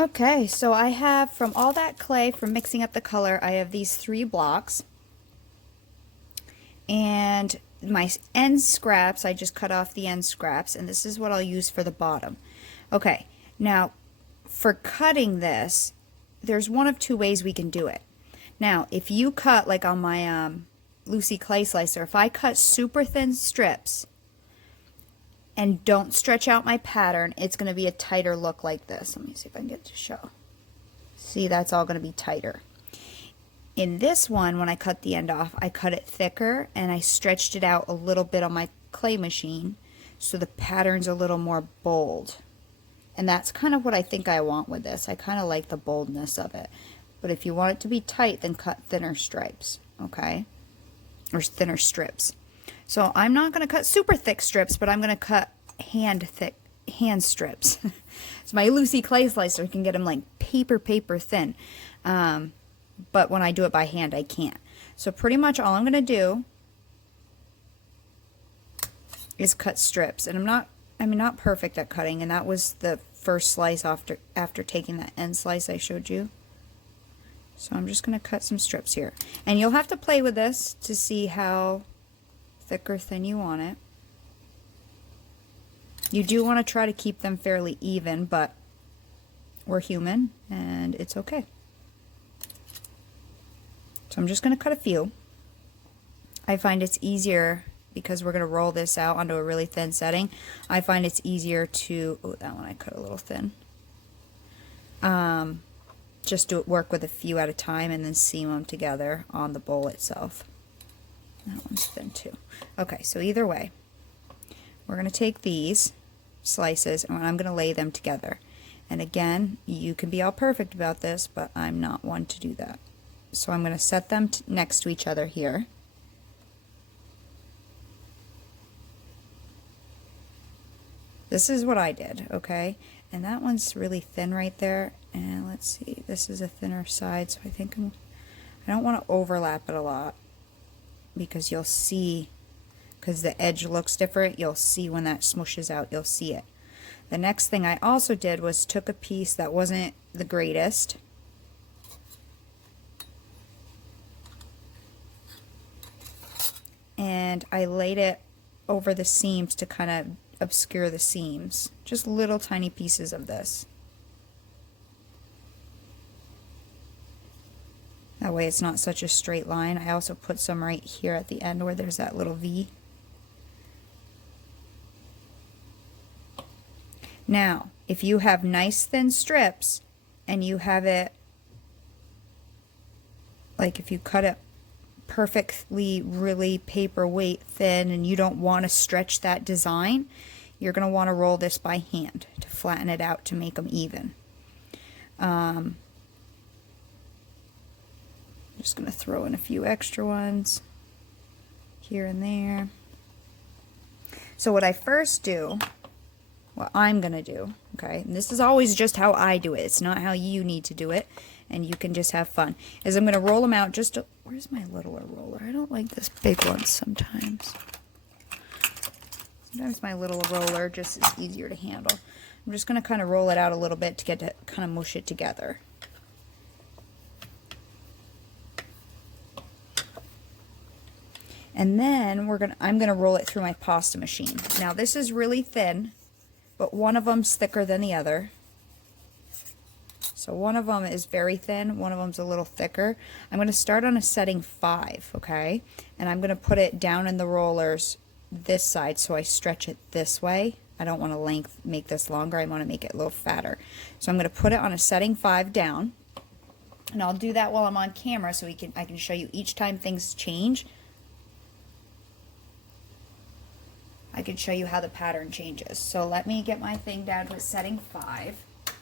Okay, so I have, from all that clay, from mixing up the color, I have these 3 blocks. And my end scraps, I just cut off the end scraps, and this is what I'll use for the bottom. Okay, now for cutting this, there's one of 2 ways we can do it. Now, if you cut, like on my Lucy clay slicer, if I cut super thin strips and don't stretch out my pattern, it's going to be a tighter look like this. Let me see if I can get it to show. See, that's all going to be tighter. In this one, when I cut the end off, I cut it thicker and I stretched it out a little bit on my clay machine so the pattern's a little more bold. And that's kind of what I think I want with this. I kind of like the boldness of it. But if you want it to be tight, then cut thinner stripes, okay? Or thinner strips. So I'm not going to cut super thick strips, but I'm going to cut hand strips. So my Lucy clay slicer can get them like paper thin. But when I do it by hand, I can't. So pretty much all I'm going to do is cut strips. And I'm not perfect at cutting, and that was the first slice after taking that end slice I showed you. So I'm just going to cut some strips here. And you'll have to play with this to see how thick or thin you want it. You do want to try to keep them fairly even, but we're human and it's okay. So I'm just going to cut a few. I find it's easier, because we're going to roll this out onto a really thin setting, I find it's easier to, oh, that one I cut a little thin. Just work with a few at a time and then seam them together on the bowl itself. That one's thin too. Okay, so either way, we're going to take these slices and I'm going to lay them together. And again, you can be all perfect about this, but I'm not one to do that. So I'm going to set them next to each other here. This is what I did, okay? And that one's really thin right there. And let's see, this is a thinner side, so I think I don't want to overlap it a lot, because you'll see, because the edge looks different, you'll see when that smooshes out, you'll see it. The next thing I also did was took a piece that wasn't the greatest, and I laid it over the seams to kind of obscure the seams. Just little tiny pieces of this. That way it's not such a straight line. I also put some right here at the end where there's that little V. Now, if you have nice thin strips and you have it, like if you cut it perfectly really paperweight thin and you don't want to stretch that design, you're going to want to roll this by hand to flatten it out to make them even. Just going to throw in a few extra ones here and there. So what I first do, what I'm going to do, okay, and this is always just how I do it, it's not how you need to do it, and you can just have fun, is I'm going to roll them out just, where's my littler roller? I don't like this big one sometimes. Sometimes my little roller just is easier to handle. I'm just going to kind of roll it out a little bit to get to kind of mush it together. And then I'm going to roll it through my pasta machine. Now this is really thin, but one of them's thicker than the other. So one of them is very thin, one of them's a little thicker. I'm going to start on a setting 5, okay? And I'm going to put it down in the rollers this side so I stretch it this way. I don't want to make this longer, I want to make it a little fatter. So I'm going to put it on a setting 5 down. And I'll do that while I'm on camera so I can show you each time things change. I can show you how the pattern changes. So let me get my thing down to a setting 5,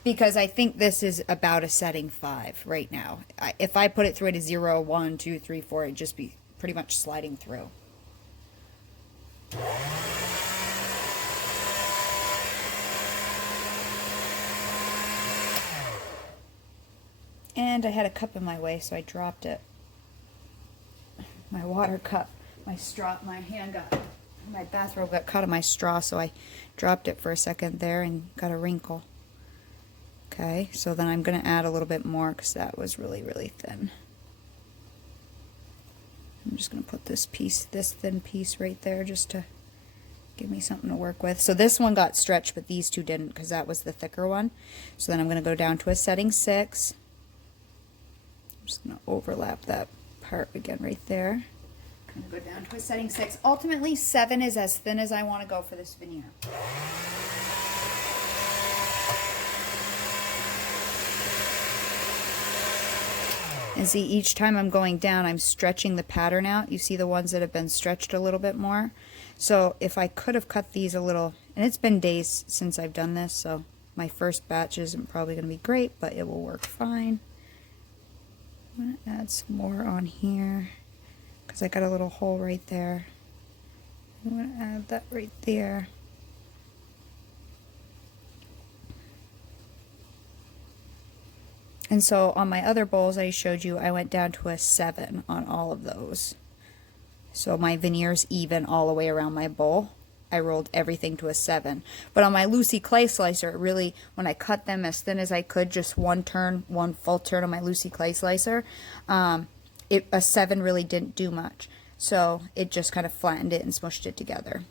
because I think this is about a setting 5 right now. If I put it through at a 0, 1, 2, 3, 4, it'd just be pretty much sliding through. And I had a cup in my way, so I dropped it. My water cup, my bathrobe got caught in my straw, so I dropped it for a second there and got a wrinkle. Okay, so then I'm going to add a little bit more because that was really, really thin. I'm just going to put this piece, this thin piece right there just to give me something to work with. So this one got stretched, but these two didn't because that was the thicker one. So then I'm going to go down to a setting 6. I'm just going to overlap that part again right there. I'm going to go down to a setting 6. Ultimately, 7 is as thin as I want to go for this veneer. And see, each time I'm going down, I'm stretching the pattern out. You see the ones that have been stretched a little bit more. So if I could have cut these a little, and it's been days since I've done this, so my first batch isn't probably going to be great, but it will work fine. I'm going to add some more on here because I got a little hole right there. I'm going to add that right there. And so on my other bowls I showed you, I went down to a 7 on all of those. So my veneer's even all the way around my bowl. I rolled everything to a 7. But on my Lucy clay slicer, it really, when I cut them as thin as I could, just one turn, one full turn on my Lucy clay slicer, a 7 really didn't do much. So it just kind of flattened it and smushed it together.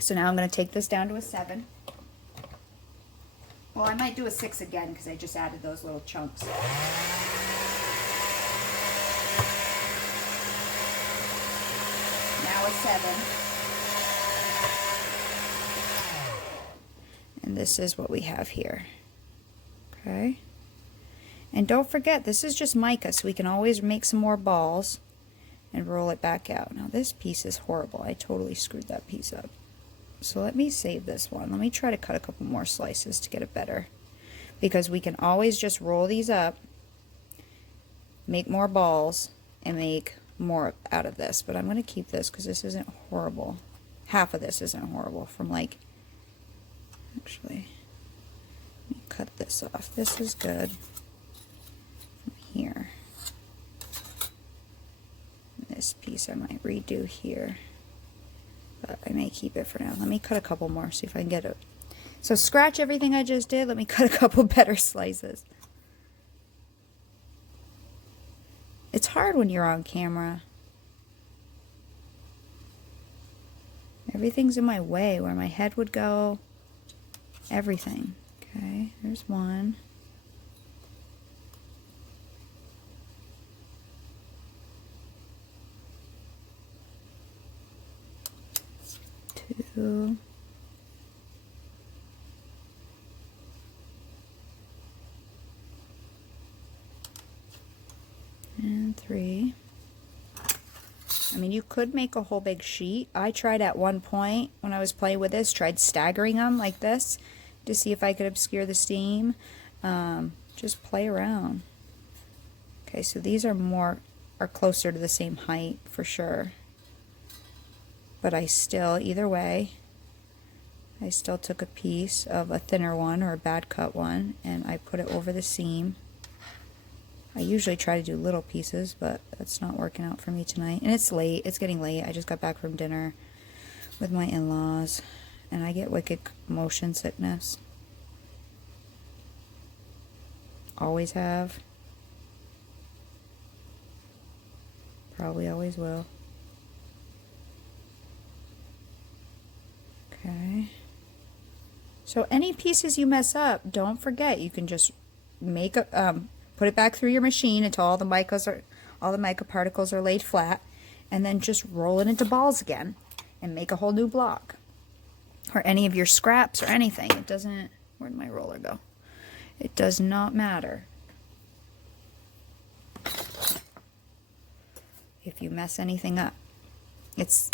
So now I'm going to take this down to a 7. Well, I might do a 6 again because I just added those little chunks. Now a 7. And this is what we have here. Okay. And don't forget, this is just mica, so we can always make some more balls and roll it back out. Now this piece is horrible. I totally screwed that piece up. So let me save this one. Let me try to cut a couple more slices to get it better. Because we can always just roll these up, make more balls, and make more out of this. But I'm going to keep this because this isn't horrible. Half of this isn't horrible from like, actually, let me cut this off. This is good from here. This piece I might redo here. But I may keep it for now. Let me cut a couple more, see if I can get it. So scratch everything I just did. Let me cut a couple better slices. It's hard when you're on camera. Everything's in my way, where my head would go. Everything. Okay, there's one. Two. And 3. I mean, you could make a whole big sheet. I tried at one point when I was playing with this, tried staggering them like this to see if I could obscure the steam. Just play around. Okay, so these are closer to the same height for sure. But I still, either way, I still took a piece of a thinner one or a bad cut one and I put it over the seam. I usually try to do little pieces, but that's not working out for me tonight. And it's late. It's getting late. I just got back from dinner with my in-laws, and I get wicked motion sickness. Always have. Probably always will. Okay. So any pieces you mess up, don't forget, you can just make a put it back through your machine until all the mica particles are laid flat, and then just roll it into balls again and make a whole new block. Or any of your scraps or anything. It doesn't, where'd my roller go? It does not matter. If you mess anything up. It's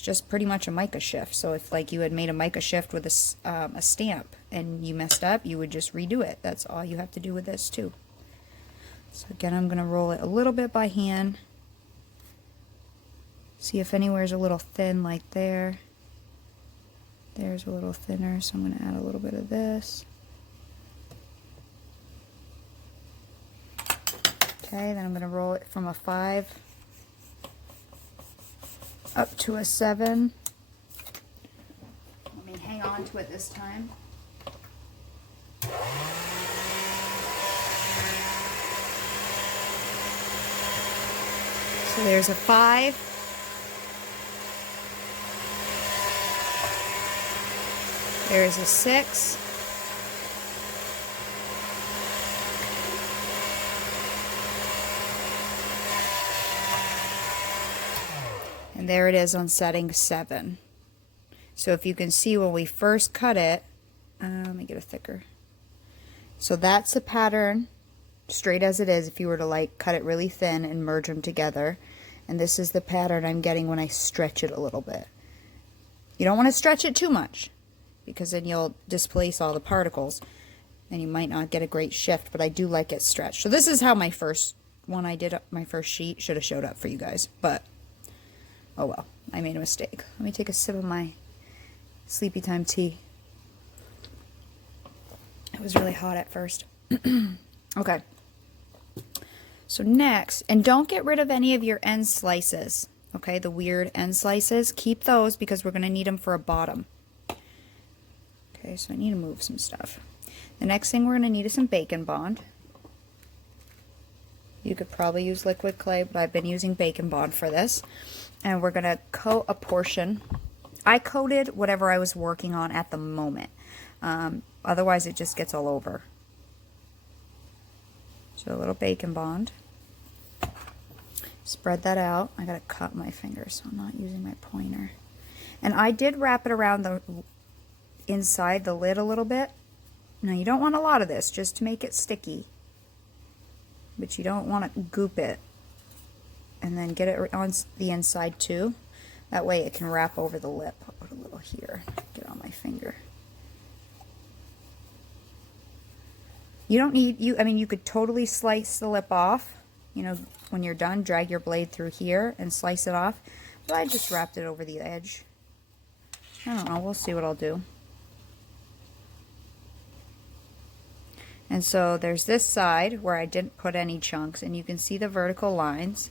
just pretty much a mica shift. So if like you had made a mica shift with a stamp and you messed up, you would just redo it. That's all you have to do with this too. So again, I'm going to roll it a little bit by hand. See if anywhere's a little thin like there. There's a little thinner, so I'm going to add a little bit of this. Okay, then I'm going to roll it from a 5 up to a 7. Let me hang on to it this time. So there's a 5. There's a 6. And there it is on setting 7. So if you can see when we first cut it, let me get a thicker. So that's the pattern, straight as it is, if you were to like cut it really thin and merge them together. And this is the pattern I'm getting when I stretch it a little bit. You don't want to stretch it too much, because then you'll displace all the particles and you might not get a great shift, but I do like it stretched. So this is how my first one I did, my first sheet should have showed up for you guys, but oh well, I made a mistake. Let me take a sip of my sleepy time tea. It was really hot at first. Okay. So next, and don't get rid of any of your end slices, okay? The weird end slices, keep those because we're going to need them for a bottom. Okay, so I need to move some stuff. The next thing we're going to need is some Bacon Bond. You could probably use liquid clay, but I've been using Bacon Bond for this. And we're going to coat a portion. I coated whatever I was working on at the moment. Otherwise, it just gets all over. So a little Bacon Bond. Spread that out. I got to cut my finger, so I'm not using my pointer. And I did wrap it around the inside the lid a little bit. Now, you don't want a lot of this, just to make it sticky. But you don't want to goop it. And then get it on the inside too. That way it can wrap over the lip. I'll put a little here. Get on my finger. You don't need, I mean, you could totally slice the lip off. You know, when you're done, drag your blade through here and slice it off. But I just wrapped it over the edge. I don't know, we'll see what I'll do. And so there's this side where I didn't put any chunks, and you can see the vertical lines.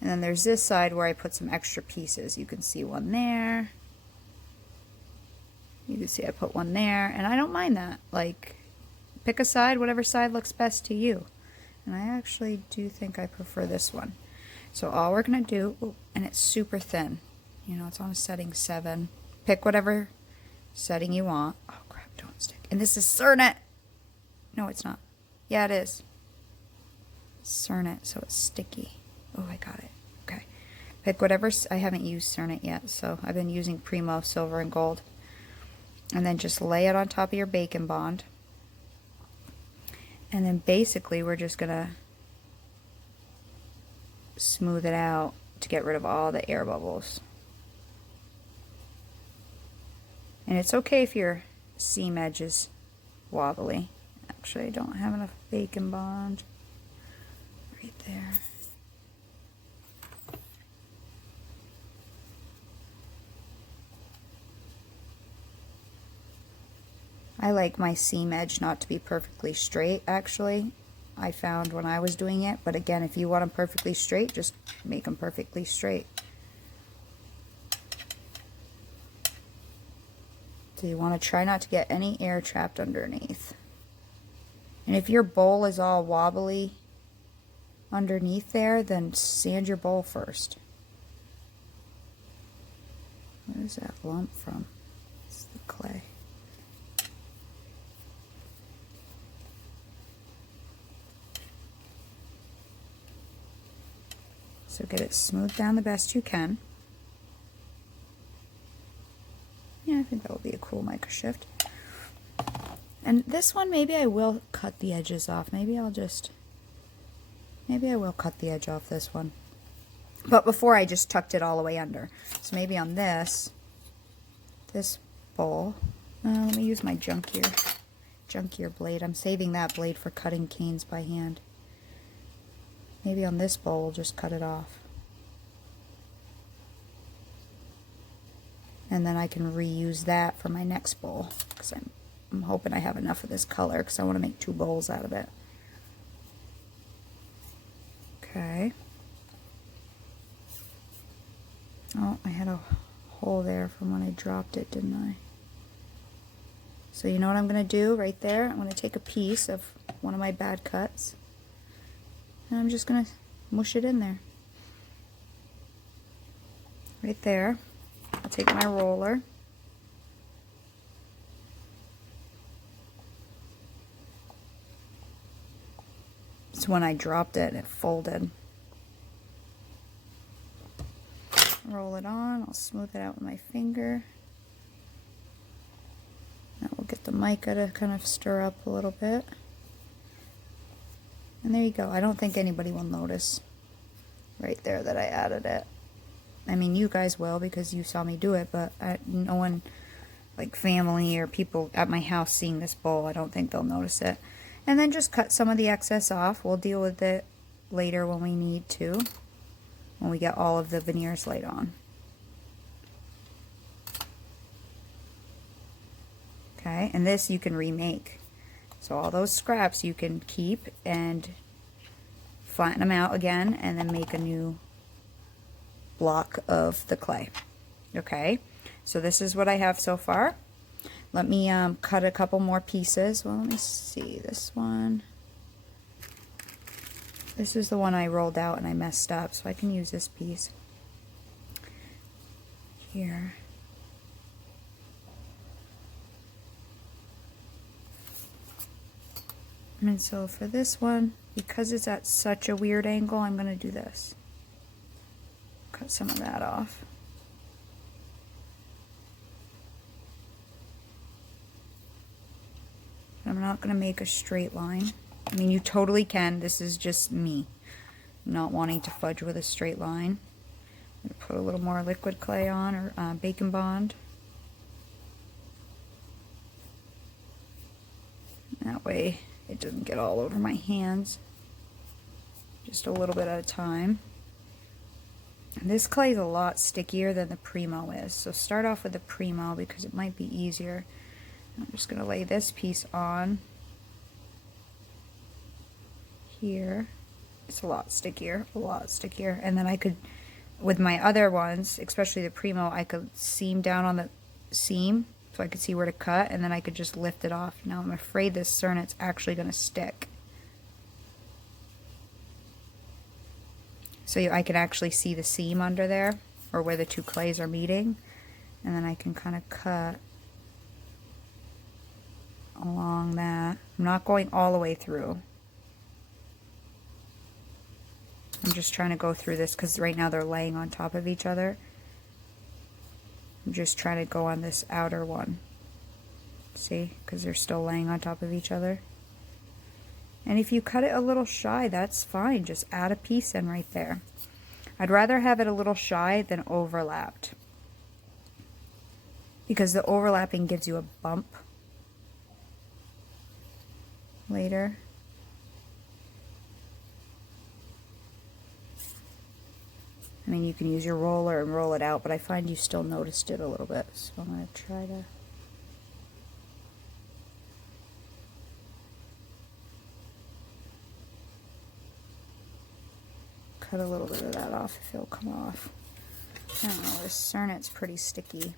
And then there's this side where I put some extra pieces. You can see one there. You can see I put one there, and I don't mind that. Like, pick a side, whatever side looks best to you. And I actually do think I prefer this one. So all we're going to do, oh, and it's super thin. You know, it's on a setting 7. Pick whatever setting you want. Oh crap, don't stick. And this is Cernet. No, it's not. Yeah, it is. Cernet, so it's sticky. Oh, I got it. Okay. Pick whatever, I haven't used Cernet yet, so I've been using Primo Silver and Gold. And then just lay it on top of your Bacon Bond. And then basically we're just gonna smooth it out to get rid of all the air bubbles. And it's okay if your seam edge is wobbly. Actually, I don't have enough Bacon Bond right there. I like my seam edge not to be perfectly straight, actually. I found when I was doing it. But again, if you want them perfectly straight, just make them perfectly straight. So you want to try not to get any air trapped underneath. And if your bowl is all wobbly underneath there, then sand your bowl first. Where is that lump from? It's the clay. So get it smoothed down the best you can. Yeah, I think that will be a cool micro shift. And this one, maybe I will cut the edges off. Maybe I will cut the edge off this one. But before I just tucked it all the way under. So maybe on this bowl, let me use my junkier blade. I'm saving that blade for cutting canes by hand. Maybe on this bowl, we'll just cut it off. And then I can reuse that for my next bowl. Because I'm hoping I have enough of this color because I want to make 2 bowls out of it. Okay. Oh, I had a hole there from when I dropped it, didn't I? So you know what I'm going to do right there? I'm going to take a piece of one of my bad cuts. And I'm just going to mush it in there. right there. I'll take my roller. It's when I dropped it and it folded. Roll it on. I'll smooth it out with my finger. That will get the mica to kind of stir up a little bit. And there you go. I don't think anybody will notice right there that I added it. I mean, you guys will because you saw me do it, but no one, like family or people at my house seeing this bowl, I don't think they'll notice it. And then just cut some of the excess off. We'll deal with it later when we need to, when we get all of the veneers laid on. Okay, and this you can remake. So all those scraps you can keep and flatten them out again and then make a new block of the clay. Okay, so this is what I have so far. Let me cut a couple more pieces. Well, let me see this one. This is the one I rolled out and I messed up, so I can use this piece here. And so for this one, because it's at such a weird angle, I'm going to do this. Cut some of that off. I'm not going to make a straight line. I mean, you totally can. This is just me not wanting to fudge with a straight line. I'm going to put a little more liquid clay on, or Bacon Bond. That way it doesn't get all over my hands. Just a little bit at a time. And this clay is a lot stickier than the Primo is, so start off with the Primo because it might be easier. I'm just going to lay this piece on here. It's a lot stickier, and then I could, with my other ones, especially the Primo, I could seam down on the seam so I could see where to cut, and then I could just lift it off. Now I'm afraid this cernet's actually going to stick. So I can actually see the seam under there, or where the two clays are meeting, and then I can kind of cut along that. I'm not going all the way through. I'm just trying to go through this because right now they're laying on top of each other. I'm just trying to go on this outer one. See? Because they're still laying on top of each other. And if you cut it a little shy, that's fine. Just add a piece in right there. I'd rather have it a little shy than overlapped, because the overlapping gives you a bump later. I mean, you can use your roller and roll it out, but I find you still noticed it a little bit. So I'm going to try to... cut a little bit of that off if it'll come off. I don't know, this cernet's pretty sticky.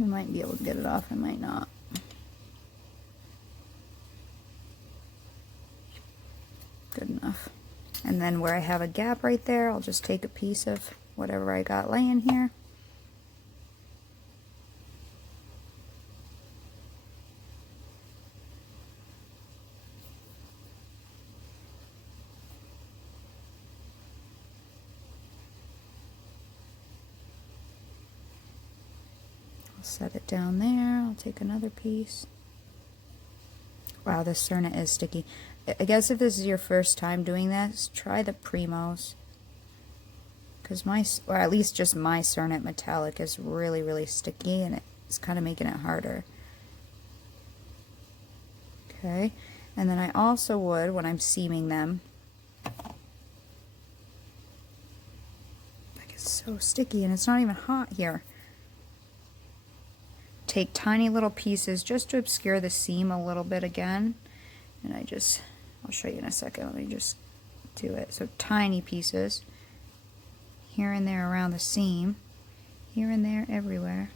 I might be able to get it off, I might not. Good enough. And then where I have a gap right there, I'll just take a piece of whatever I got laying here. I'll set it down there. I'll take another piece. Wow, this cernet is sticky. I guess if this is your first time doing this, try the Primos. Because or at least just my cernet metallic is really, really sticky, and it's kind of making it harder. Okay, and then I also would, when I'm seaming them, like it's so sticky and it's not even hot here. Take tiny little pieces just to obscure the seam a little bit again. And I'll show you in a second. Let me just do it. So tiny pieces here and there around the seam. here and there, everywhere.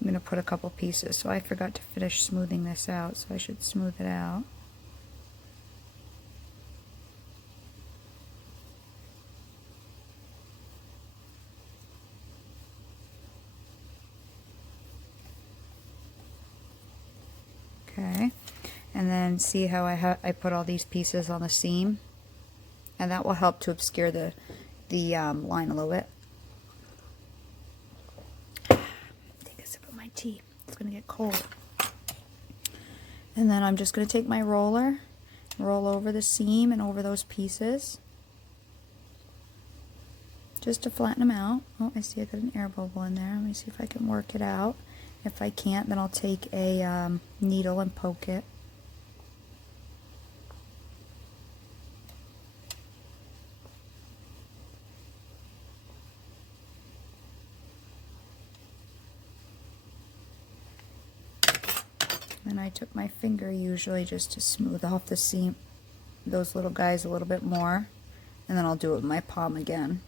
I'm going to put a couple pieces, so I forgot to finish smoothing this out, so I should smooth it out. Okay, and then see how I put all these pieces on the seam, and that will help to obscure the line a little bit. Take a sip of my tea. It's gonna get cold. And then I'm just gonna take my roller, roll over the seam and over those pieces, just to flatten them out. Oh, I see I got an air bubble in there. Let me see if I can work it out. If I can't, then I'll take a needle and poke it. And I took my finger usually just to smooth off the seam, those little guys a little bit more, and then I'll do it with my palm again.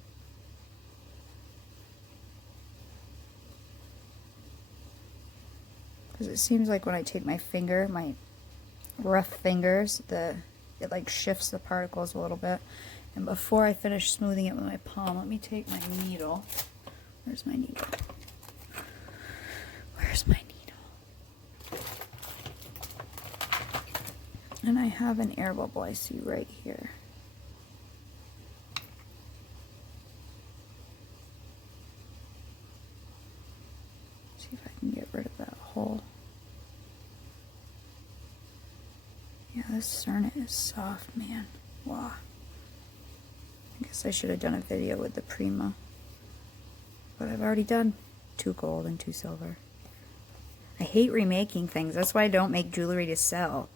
Because it seems like when I take my finger, my rough fingers, it like shifts the particles a little bit. And before I finish smoothing it with my palm, let me take my needle. Where's my needle? Where's my needle? And I have an air bubble I see right here. See if I can get rid of that hole. Yeah, this Cernet is soft, man. Wow. I guess I should have done a video with the Prima. But I've already done 2 gold and 2 silver. I hate remaking things. That's why I don't make jewelry to sell.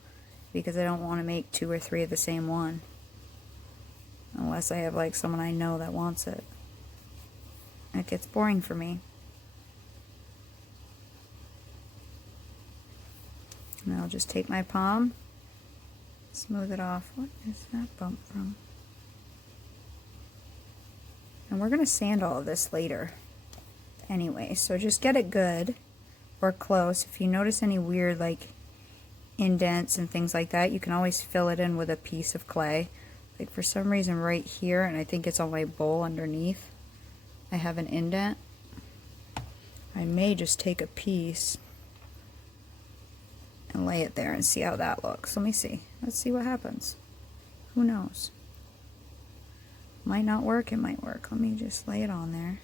Because I don't want to make 2 or 3 of the same one. Unless I have like someone I know that wants it. It gets boring for me. And I'll just take my palm, smooth it off. What is that bump from? And we're going to sand all of this later anyway, so just get it good or close. If you notice any weird like indents and things like that, you can always fill it in with a piece of clay. Like for some reason right here, and I think it's on my bowl underneath, I have an indent. I may just take a piece and lay it there and see how that looks. Let me see. Let's see what happens. Who knows? Might not work, it might work. Let me just lay it on there.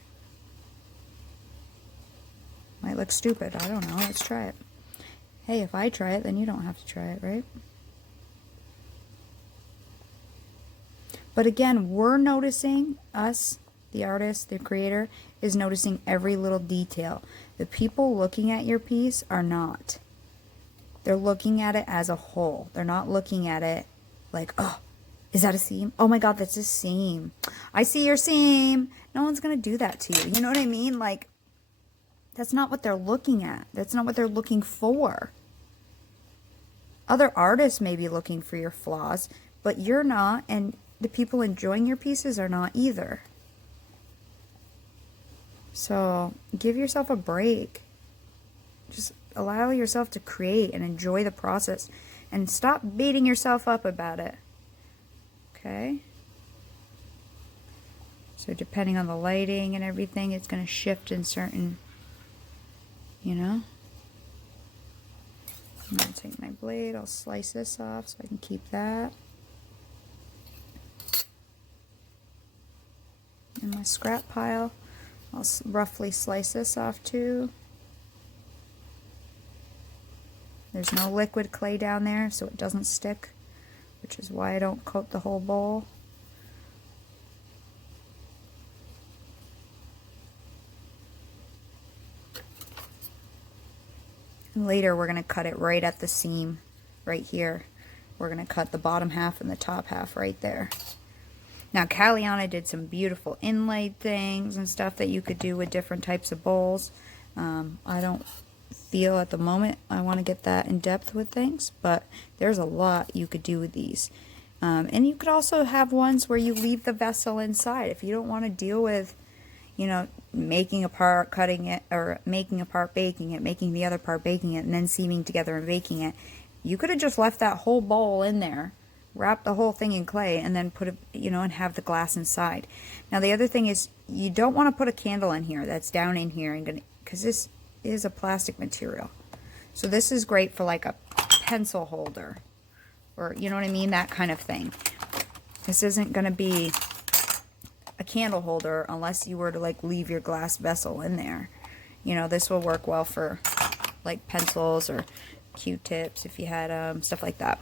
Might look stupid, I don't know. Let's try it. Hey, if I try it, then you don't have to try it, right? But again, we're noticing, us, the artist, the creator, is noticing every little detail. The people looking at your piece are not. They're looking at it as a whole. They're not looking at it like, oh, is that a seam? Oh my God, that's a seam. I see your seam. No one's going to do that to you. You know what I mean? Like, that's not what they're looking at. That's not what they're looking for. Other artists may be looking for your flaws, but you're not, and the people enjoying your pieces are not either. So give yourself a break. Just allow yourself to create and enjoy the process, and stop beating yourself up about it. Okay? So depending on the lighting and everything, it's going to shift in certain, you know. I'm going to take my blade, I'll slice this off so I can keep that. In my scrap pile, I'll roughly slice this off too. There's no liquid clay down there, so it doesn't stick, which is why I don't coat the whole bowl. And later we're going to cut it right at the seam, right here. We're going to cut the bottom half and the top half right there. Now, Kalyana did some beautiful inlaid things and stuff that you could do with different types of bowls. I don't feel at the moment I want to get that in depth with things, but there's a lot you could do with these. And you could also have ones where you leave the vessel inside. If you don't want to deal with, you know, making a part, cutting it, or making a part, baking it, making the other part, baking it, and then seaming together and baking it, you could have just left that whole bowl in there, wrap the whole thing in clay, and then put it, you know, and have the glass inside. Now the other thing is, you don't want to put a candle in here that's down in here, and because this is a plastic material. So this is great for like a pencil holder, or you know what I mean, that kind of thing. This isn't going to be a candle holder unless you were to like leave your glass vessel in there. You know, this will work well for like pencils or Q-tips if you had stuff like that.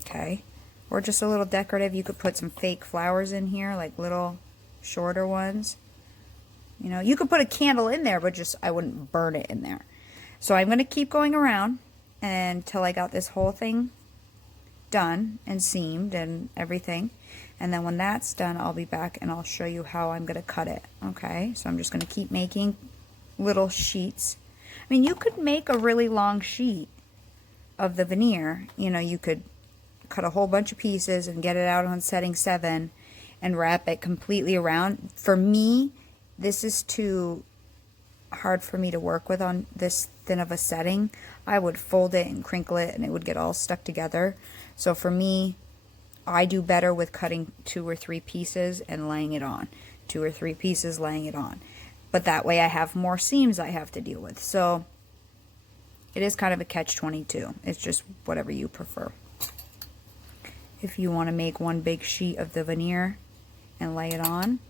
Okay, or just a little decorative. You could put some fake flowers in here, like little shorter ones. You know, you could put a candle in there, but just I wouldn't burn it in there. So I'm going to keep going around until I got this whole thing done and seamed and everything. And then when that's done, I'll be back and I'll show you how I'm going to cut it. Okay, so I'm just going to keep making little sheets. I mean, you could make a really long sheet of the veneer. You know, you could cut a whole bunch of pieces and get it out on setting 7 and wrap it completely around. For me, this is too hard for me to work with on this thin of a setting. I would fold it and crinkle it and it would get all stuck together. So for me, I do better with cutting 2 or 3 pieces and laying it on. 2 or 3 pieces, laying it on. But that way I have more seams I have to deal with. So it is kind of a catch-22. It's just whatever you prefer. If you want to make one big sheet of the veneer and lay it on,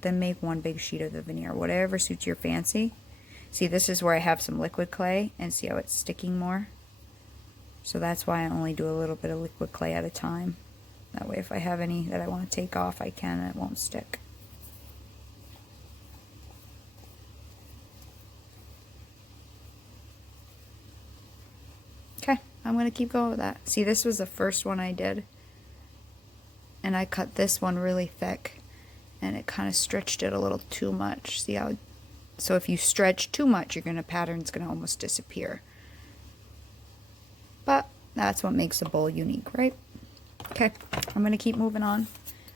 then make one big sheet of the veneer, whatever suits your fancy. See, this is where I have some liquid clay, and see how it's sticking more? So that's why I only do a little bit of liquid clay at a time. That way if I have any that I want to take off, I can and it won't stick. Okay, I'm going to keep going with that. See, this was the first one I did, and I cut this one really thick, and it kind of stretched it a little too much. See how? So if you stretch too much, pattern's gonna almost disappear. But that's what makes a bowl unique, right? Okay, I'm gonna keep moving on.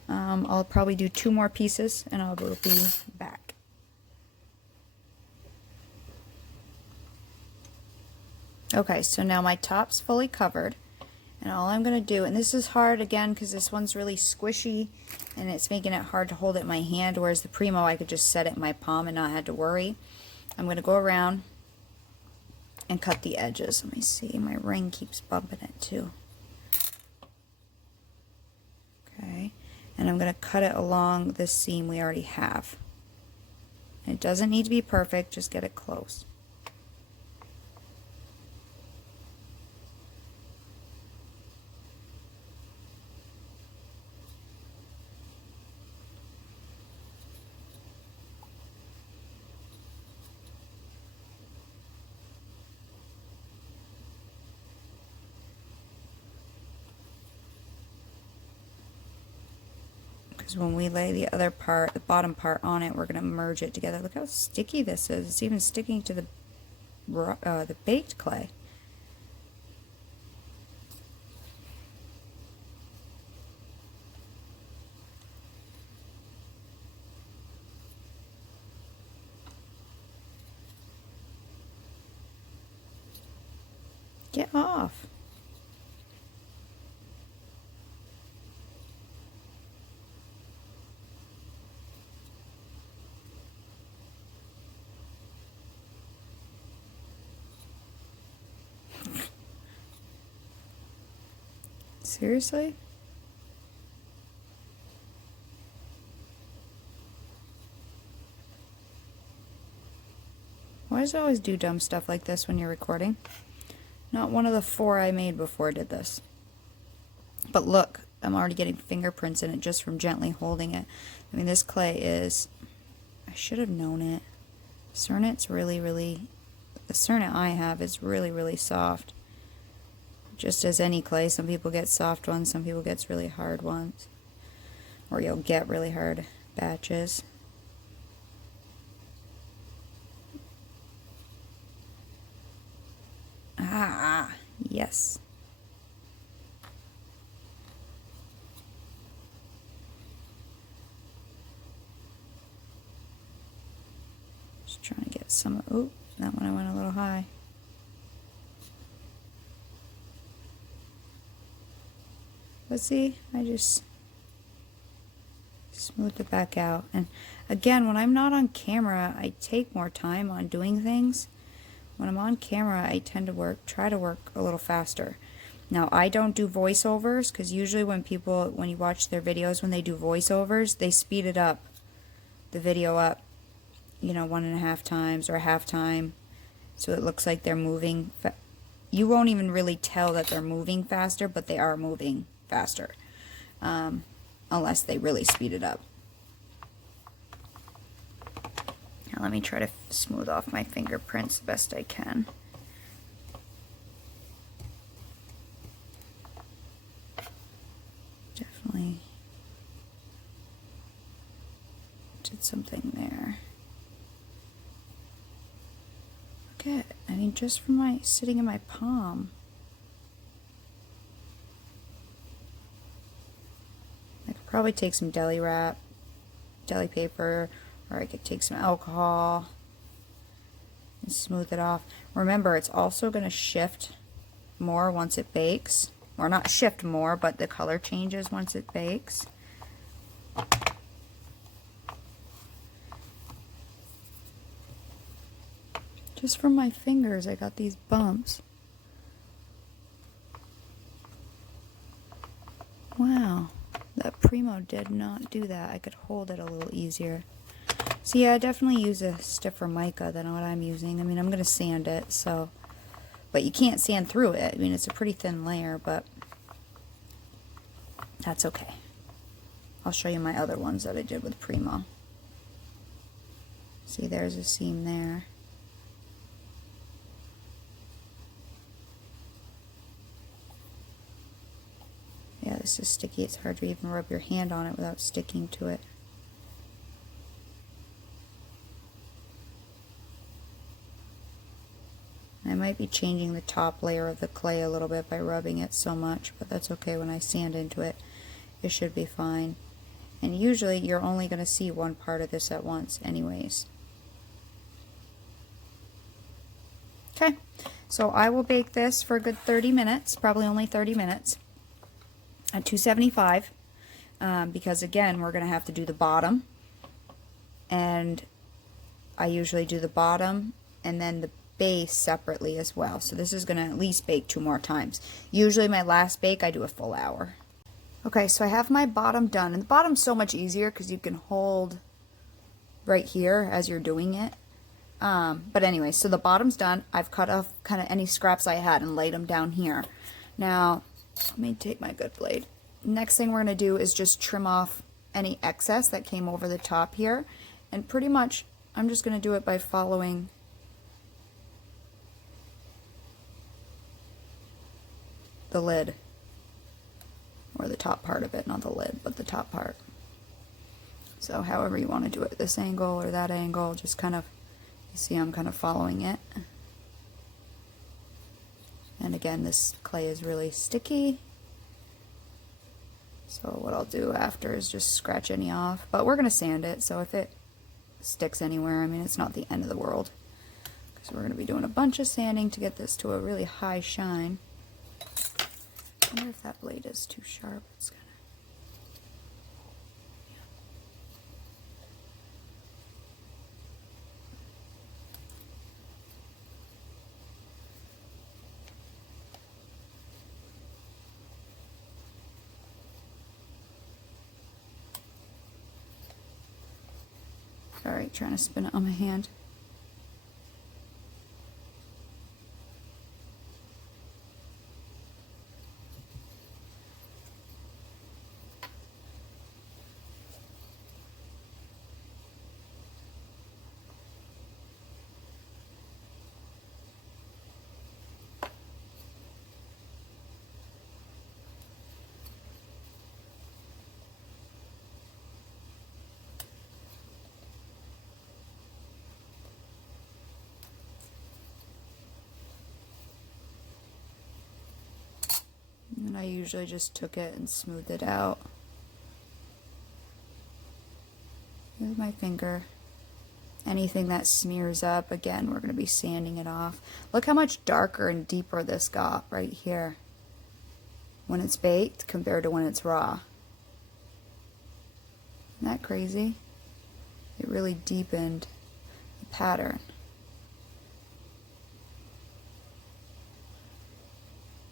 I'll probably do 2 more pieces, and I'll be back. Okay, so now my top's fully covered. And all I'm going to do, and this is hard again because this one's really squishy and it's making it hard to hold it in my hand, whereas the Primo I could just set it in my palm and not have to worry. I'm going to go around and cut the edges. Let me see, my ring keeps bumping it too. Okay, and I'm going to cut it along this seam we already have. It doesn't need to be perfect, just get it close. When we lay the other part, the bottom part on it, we're going to merge it together. Look how sticky this is. It's even sticking to the baked clay. Get off. Seriously? Why does it always do dumb stuff like this when you're recording? Not one of the 4 I made before did this. But look, I'm already getting fingerprints in it just from gently holding it. I mean, this clay is, I should have known it. Cernet's really, the Cernet I have is really soft. Just as any clay, some people get soft ones, some people get really hard ones. Or you'll get really hard batches. Ah, yes. Just trying to get some, oh, that one I went a little high. But see, I just smoothed it back out. And again, when I'm not on camera, I take more time on doing things. When I'm on camera, I tend to try to work a little faster. Now, I don't do voiceovers, because usually when you watch their videos, when they do voiceovers, they speed it up, the video up, you know, 1.5 times or a half time, so it looks like they're moving. You won't even really tell that they're moving faster, but they are moving faster, unless they really speed it up. Now let me try to smooth off my fingerprints the best I can. Definitely did something there. Okay, I mean, just from my sitting in my palm, I could probably take some deli paper, or I could take some alcohol and smooth it off. Remember, it's also going to shift more once it bakes. Or not shift more, but the color changes once it bakes. Just from my fingers, I got these bumps. Wow, that Primo did not do that. I could hold it a little easier. So yeah, I definitely use a stiffer mica than what I'm using. I mean, I'm going to sand it, so... But you can't sand through it. I mean, it's a pretty thin layer, but that's okay. I'll show you my other ones that I did with Primo. See, there's a seam there. Yeah, this is sticky. It's hard to even rub your hand on it without sticking to it. I might be changing the top layer of the clay a little bit by rubbing it so much, but that's okay. When I sand into it, it should be fine. And usually you're only going to see one part of this at once anyways. Okay, so I will bake this for a good 30 minutes, probably only 30 minutes, at 275, because again, we're going to have to do the bottom, and I usually do the bottom and then the base separately as well. So this is going to at least bake 2 more times. Usually my last bake, I do a full hour. Okay, so I have my bottom done, and the bottom's so much easier because you can hold right here as you're doing it. But anyway, so the bottom's done. I've cut off kind of any scraps I had and laid them down here. Now, let me take my good blade. Next thing we're going to do is just trim off any excess that came over the top here. And pretty much, I'm just going to do it by following the lid, or the top part of it, not the lid, but the top part. So however you want to do it, this angle or that angle, just kind of, you see I'm kind of following it. And again, this clay is really sticky, so what I'll do after is just scratch any off, but we're going to sand it, so if it sticks anywhere, I mean, it's not the end of the world, because we're going to be doing a bunch of sanding to get this to a really high shine. I wonder if that blade is too sharp. It's gonna... Sorry, trying to spin it on my hand. And I usually just took it and smoothed it out with my finger. Anything that smears up, again, we're going to be sanding it off. Look how much darker and deeper this got right here when it's baked compared to when it's raw. Isn't that crazy? It really deepened the pattern.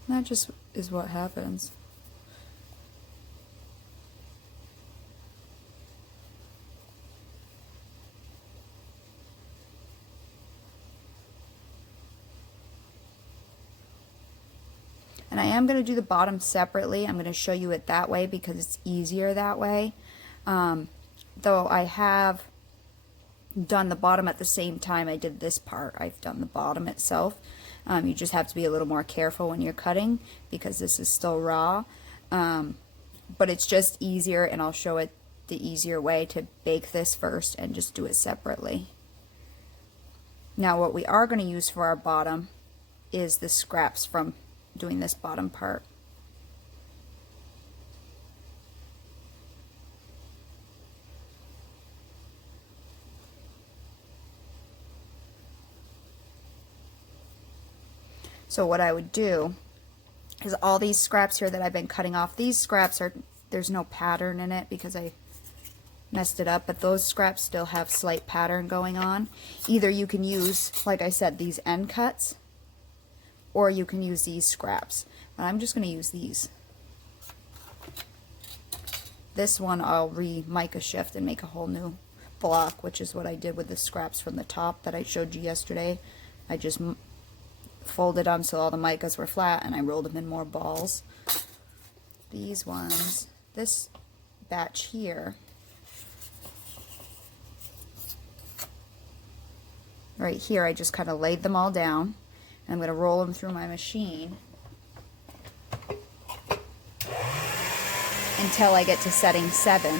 And that just is what happens. And I am going to do the bottom separately. I'm going to show you it that way because it's easier that way. Though I have done the bottom at the same time I did this part. I've done the bottom itself. You just have to be a little more careful when you're cutting because this is still raw. But it's just easier, and I'll show it the easier way to bake this first and just do it separately. Now what we are going to use for our bottom is the scraps from doing this bottom part. So what I would do is all these scraps here that I've been cutting off, these scraps are, there's no pattern in it because I messed it up, but those scraps still have slight pattern going on. Either you can use, like I said, these end cuts, or you can use these scraps. But I'm just going to use these. This one I'll re-mica shift and make a whole new block, which is what I did with the scraps from the top that I showed you yesterday. I just folded them so all the micas were flat and I rolled them in more balls. These ones, this batch here, right here, I just kind of laid them all down. I'm going to roll them through my machine until I get to setting 7.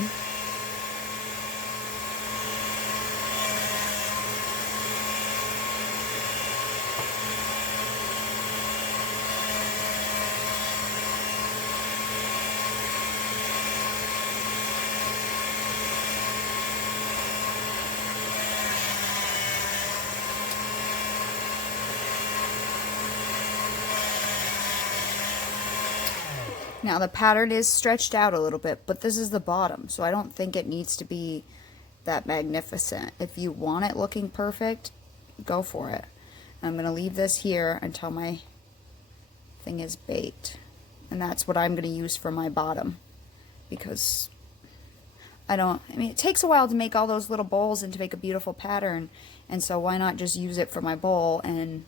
Now the pattern is stretched out a little bit, but this is the bottom, so I don't think it needs to be that magnificent. If you want it looking perfect, go for it. I'm going to leave this here until my thing is baked. And that's what I'm going to use for my bottom, because I mean, it takes a while to make all those little bowls and to make a beautiful pattern, and so why not just use it for my bowl and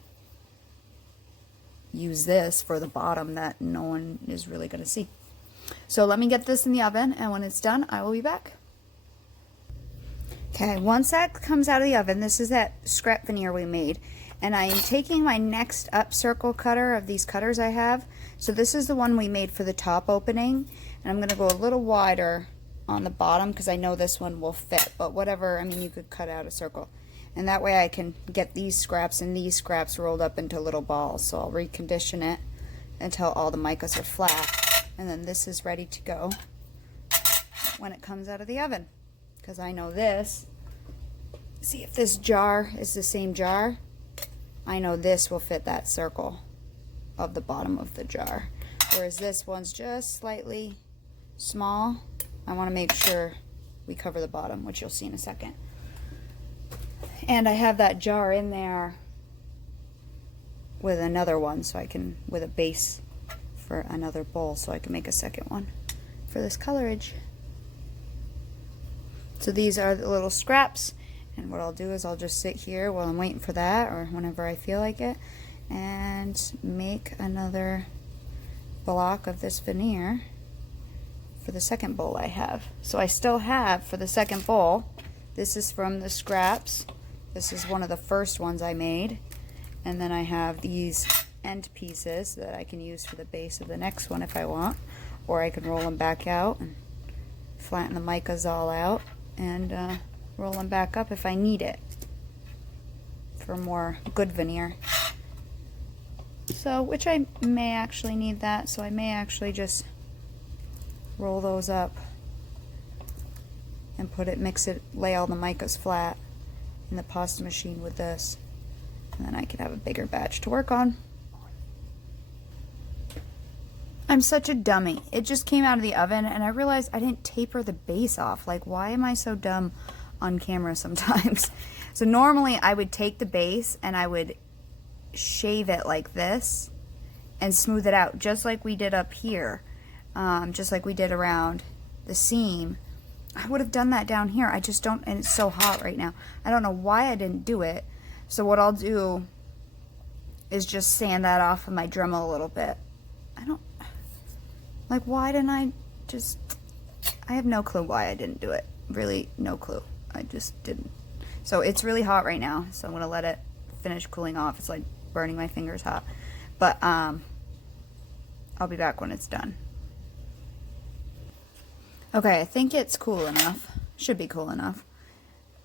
use this for the bottom that no one is really going to see. So let me get this in the oven, and when it's done I will be back. Okay, once that comes out of the oven, this is that scrap veneer we made, and I am taking my next up circle cutter of these cutters I have. So this is the one we made for the top opening, and I'm going to go a little wider on the bottom because I know this one will fit, but whatever, I mean, you could cut out a circle. And that way I can get these scraps and these scraps rolled up into little balls. So I'll recondition it until all the micas are flat. And then this is ready to go when it comes out of the oven. Because I know this, see if this jar is the same jar, I know this will fit that circle of the bottom of the jar. Whereas this one's just slightly small. I want to make sure we cover the bottom, which you'll see in a second. And I have that jar in there with another one, so I can, with a base for another bowl, so I can make a second one for this colorage. So these are the little scraps, and what I'll do is I'll just sit here while I'm waiting for that, or whenever I feel like it, and make another block of this veneer for the second bowl I have. So I still have, for the second bowl, this is from the scraps. This is one of the first ones I made, and then I have these end pieces that I can use for the base of the next one if I want, or I can roll them back out and flatten the micas all out and roll them back up if I need it for more good veneer. So, which I may actually need that, so I may actually just roll those up and mix it, lay all the micas flat in the pasta machine with this, and then I can have a bigger batch to work on. I'm such a dummy. It just came out of the oven and I realized I didn't taper the base off. Like, why am I so dumb on camera sometimes? So normally I would take the base and I would shave it like this and smooth it out, just like we did up here, just like we did around the seam. I would have done that down here. I just don't, and it's so hot right now. I don't know why I didn't do it. So what I'll do is just sand that off of my Dremel a little bit. Like, why didn't I just, I have no clue why I didn't do it. Really, no clue. I just didn't. So it's really hot right now, so I'm going to let it finish cooling off. It's like burning my fingers hot. But I'll be back when it's done. Okay, I think it's cool enough. Should be cool enough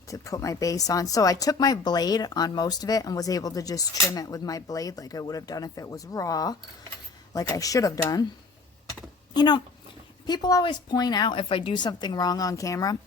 to put my base on. So I took my blade on most of it and was able to just trim it with my blade like I would have done if it was raw, like I should have done. You know, people always point out if I do something wrong on camera.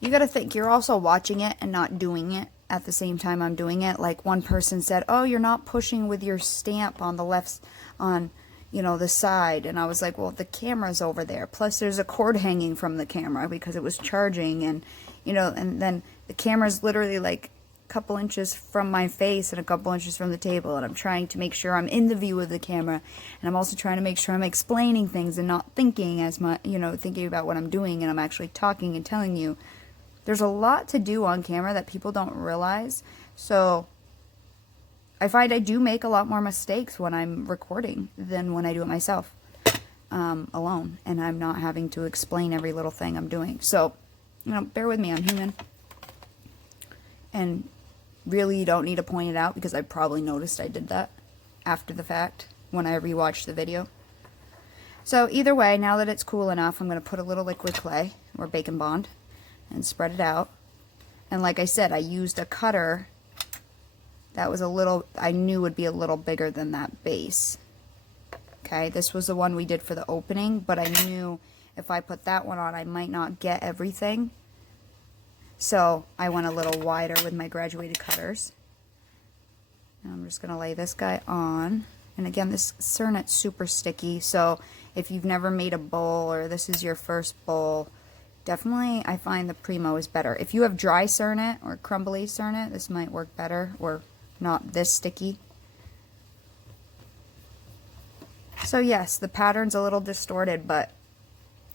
You gotta think, you're also watching it and not doing it at the same time I'm doing it. Like one person said, oh, you're not pushing with your stamp on the left, on, you know, the side. And I was like, well, the camera's over there. Plus there's a cord hanging from the camera because it was charging. And, you know, and then the camera's literally like couple inches from my face and a couple inches from the table, and I'm trying to make sure I'm in the view of the camera, and I'm also trying to make sure I'm explaining things and not thinking as much, you know, thinking about what I'm doing, and I'm actually talking and telling you. There's a lot to do on camera that people don't realize, so I find I do make a lot more mistakes when I'm recording than when I do it myself alone, and I'm not having to explain every little thing I'm doing. So, you know, bear with me, I'm human. And really, you don't need to point it out because I probably noticed I did that after the fact when I rewatched the video. So either way, now that it's cool enough, I'm going to put a little liquid clay or Bacon Bond and spread it out. And like I said, I used a cutter that was a little, I knew would be a little bigger than that base. Okay, this was the one we did for the opening, but I knew if I put that one on, I might not get everything. So I went a little wider with my graduated cutters. Now I'm just going to lay this guy on. And again, this Cernet's super sticky, so if you've never made a bowl or this is your first bowl, definitely I find the Primo is better. If you have dry Cernet or crumbly Cernet, this might work better, or not this sticky. So yes, the pattern's a little distorted, but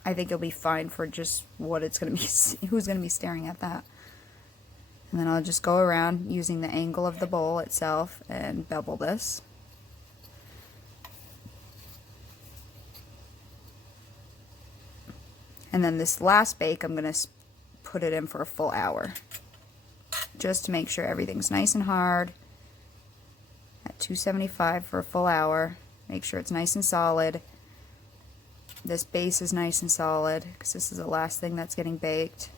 I think it'll be fine for just what it's going to be, who's going to be staring at that. And then I'll just go around using the angle of the bowl itself and bevel this. And then this last bake, I'm going to put it in for a full hour, just to make sure everything's nice and hard at 275 for a full hour. Make sure it's nice and solid. This base is nice and solid because this is the last thing that's getting baked.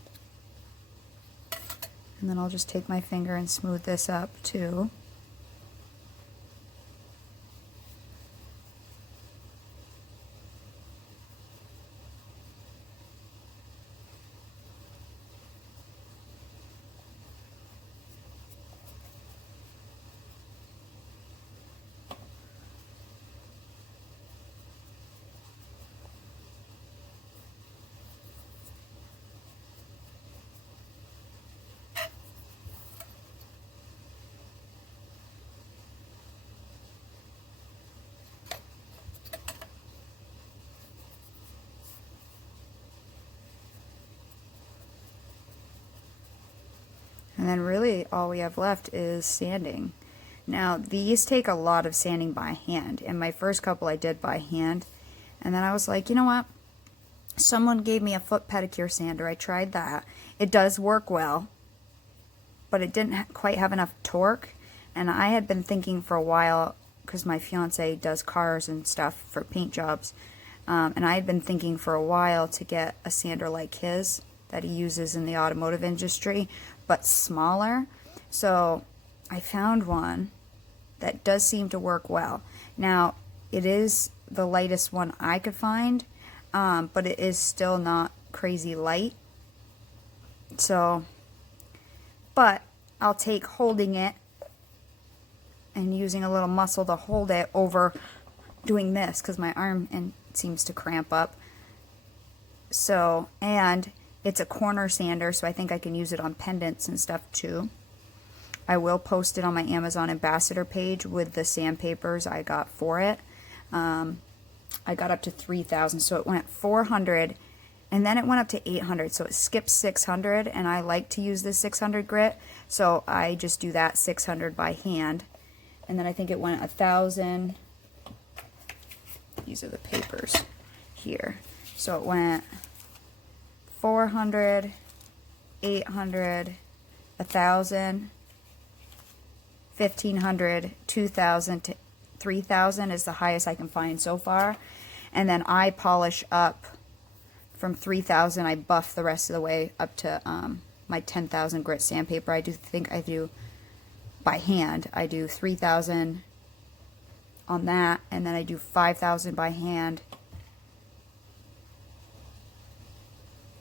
And then I'll just take my finger and smooth this up too. And then really all we have left is sanding. Now these take a lot of sanding by hand, and my first couple I did by hand, and then I was like, you know what, someone gave me a foot pedicure sander. I tried that. It does work well, but it didn't quite have enough torque, and I had been thinking for a while, because my fiance does cars and stuff for paint jobs, and I had been thinking for a while to get a sander like his that he uses in the automotive industry, but smaller. So I found one that does seem to work well. Now, it is the lightest one I could find, but it is still not crazy light. So, but I'll take holding it and using a little muscle to hold it over doing this, because my arm seems to cramp up. So, and it's a corner sander, so I think I can use it on pendants and stuff too. I will post it on my Amazon Ambassador page with the sandpapers I got for it. I got up to 3,000, so it went at 400, and then it went up to 800, so it skipped 600, and I like to use the 600 grit, so I just do that 600 by hand. And then I think it went 1,000. These are the papers here. So it went 400, 800, 1,000, 1,500, 2,000 to 3,000 is the highest I can find so far. And then I polish up from 3,000. I buff the rest of the way up to my 10,000 grit sandpaper. I do by hand. I do 3,000 on that, and then I do 5,000 by hand,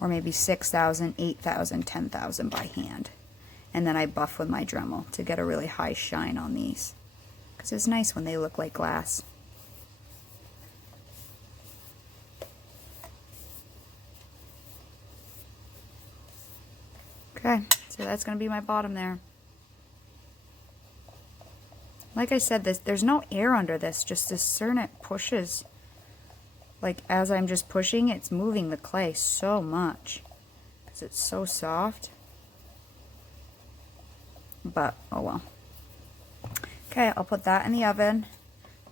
or maybe 6,000, 8,000, 10,000 by hand. And then I buff with my Dremel to get a really high shine on these, because it's nice when they look like glass. Okay, so that's going to be my bottom there. Like I said, there's no air under this, just this cernet pushes. Like, as I'm just pushing, it's moving the clay so much, because it's so soft. But, oh well. Okay, I'll put that in the oven,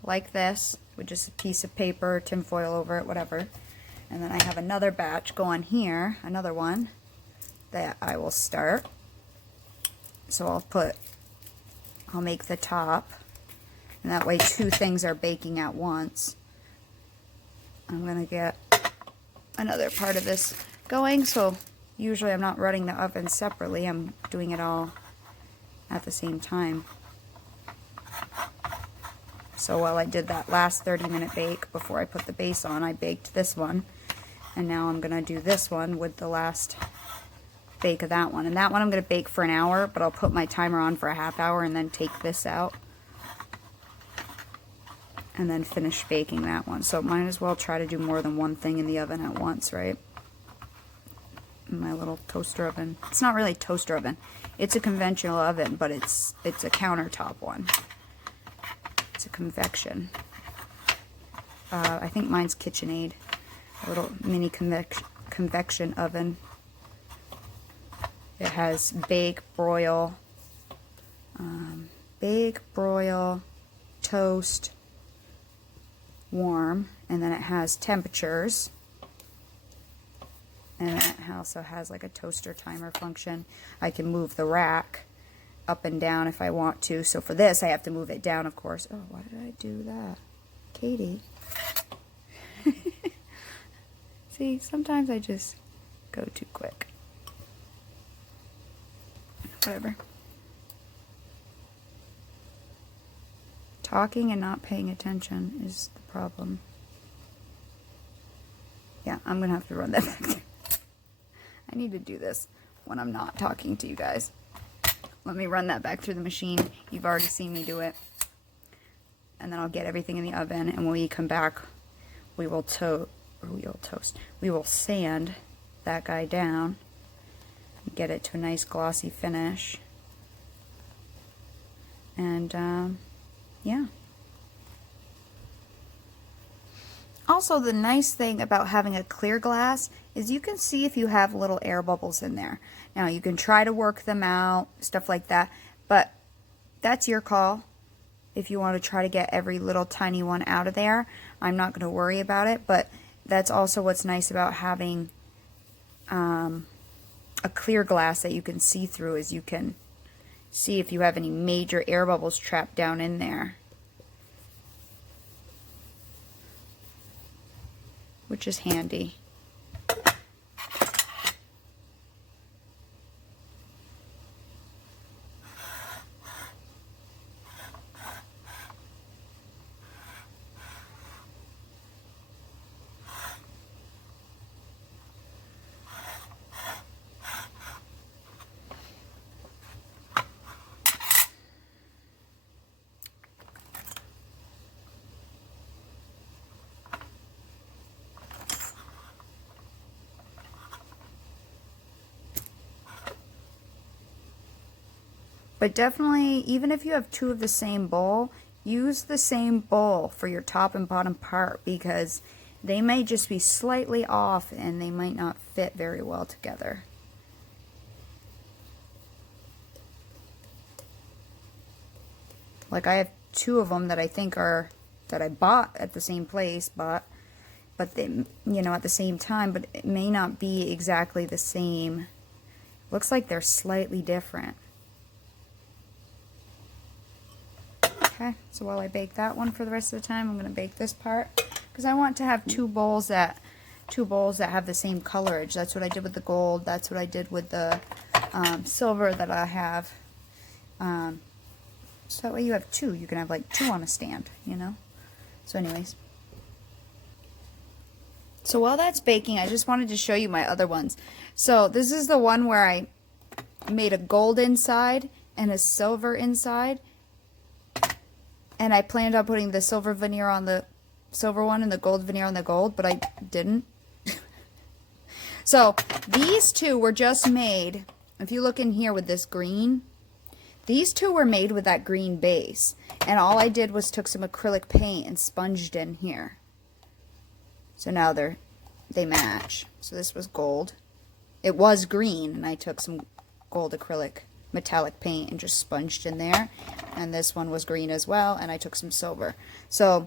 like this, with just a piece of paper, tin foil over it, whatever. And then I have another batch going here, another one, that I will start. So I'll make the top, and that way 2 things are baking at once. I'm going to get another part of this going, so usually I'm not running the oven separately, I'm doing it all at the same time. So while I did that last 30-minute bake before I put the base on, I baked this one, and now I'm going to do this one with the last bake of that one. And that one I'm going to bake for an hour, but I'll put my timer on for a half hour and then take this out and then finish baking that one. So might as well try to do more than one thing in the oven at once, right? In my little toaster oven. It's not really a toaster oven. It's a conventional oven, but it's a countertop one. It's a convection. I think mine's KitchenAid. A little mini convection oven. It has bake, broil, toast, warm, and then it has temperatures, and it also has like a toaster timer function. I can move the rack up and down if I want to. So for this, I have to move it down, of course. Oh, why did I do that? Katie. See, sometimes I just go too quick. Whatever. Talking and not paying attention is the problem. Yeah, I'm gonna have to run that back. I need to do this when I'm not talking to you guys. Let me run that back through the machine. You've already seen me do it. And then I'll get everything in the oven, and when we come back, we will sand that guy down. Get it to a nice glossy finish. And yeah. Also, the nice thing about having a clear glass is you can see if you have little air bubbles in there. Now, you can try to work them out, stuff like that, but that's your call. If you want to try to get every little tiny one out of there, I'm not going to worry about it, but that's also what's nice about having a clear glass that you can see through, is you can see if you have any major air bubbles trapped down in there, which is handy. But definitely, even if you have two of the same bowl, use the same bowl for your top and bottom part, because they may just be slightly off and they might not fit very well together. Like I have two of them that I think are, that I bought at the same place, but they, you know, at the same time, but it may not be exactly the same. Looks like they're slightly different. Okay, so while I bake that one for the rest of the time, I'm going to bake this part because I want to have two bowls that have the same colorage. That's what I did with the gold. That's what I did with the silver that I have. So that way you have two. You can have like two on a stand, you know? So anyways. So while that's baking, I just wanted to show you my other ones. So this is the one where I made a gold inside and a silver inside. And I planned on putting the silver veneer on the silver one and the gold veneer on the gold, but I didn't. So these two were just made, if you look in here with this green, these two were made with that green base. And all I did was took some acrylic paint and sponged in here. So now they match. So this was gold. It was green, and I took some gold acrylic metallic paint and just sponged in there. And this one was green as well, and I took some silver. So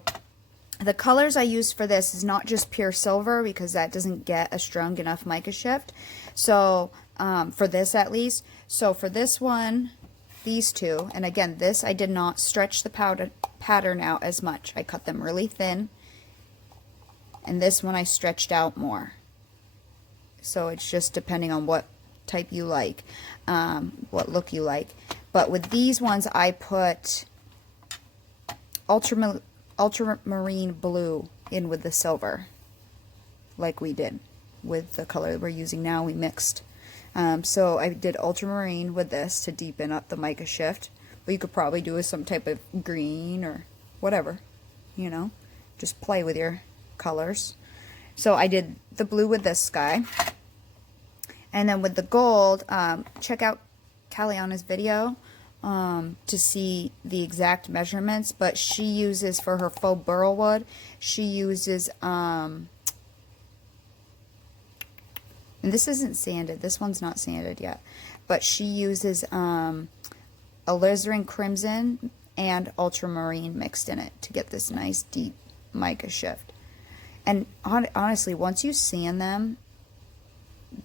the colors I used for this is not just pure silver, because that doesn't get a strong enough mica shift. So for this at least. So for this one, these two, and again, this I did not stretch the pattern out as much. I cut them really thin. And this one I stretched out more. So it's just depending on what type you like, what look you like. But with these ones, I put ultramarine blue in with the silver, like we did with the color we're using now. We mixed. So I did ultramarine with this to deepen up the mica shift. But you could probably do with some type of green or whatever, you know. Just play with your colors. So I did the blue with this guy, and then with the gold, check out Kalyana's video to see the exact measurements. But she uses, for her faux burl wood, she uses and this isn't sanded, this one's not sanded yet, but she uses alizarin crimson and ultramarine mixed in it to get this nice deep mica shift. And honestly, once you sand them,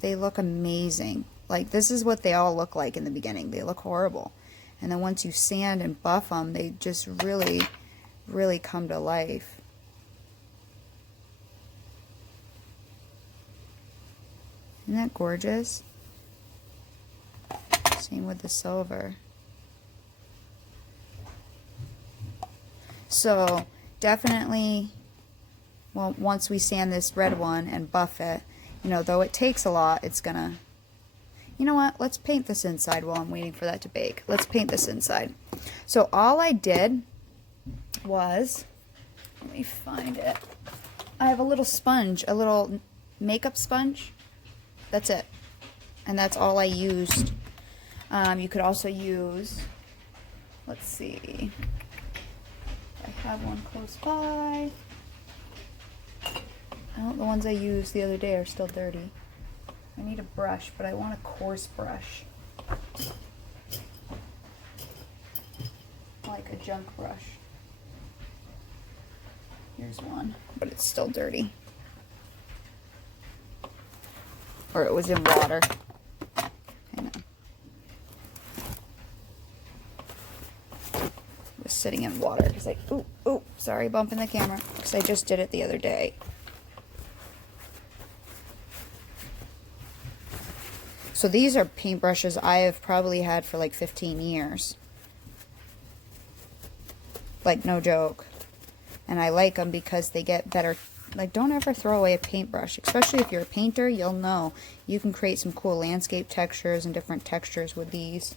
they look amazing. Like, this is what they all look like in the beginning. They look horrible. And then once you sand and buff them, they just really, really come to life. Isn't that gorgeous? Same with the silver. So, definitely, well, once we sand this red one and buff it, you know, though it takes a lot, it's gonna, you know what, let's paint this inside while I'm waiting for that to bake. Let's paint this inside. So all I did was, let me find it. I have a little sponge, a little makeup sponge. That's it. And that's all I used. You could also use, let's see, I have one close by. The ones I used the other day are still dirty. I need a brush, but I want a coarse brush. Like a junk brush. Here's one, but it's still dirty. Or it was in water. Hang on. It was sitting in water because sorry, bumping the camera, because I just did it the other day. So these are paintbrushes I have probably had for like 15 years. Like, no joke. And I like them because they get better. Like, don't ever throw away a paintbrush. Especially if you're a painter, you'll know. You can create some cool landscape textures and different textures with these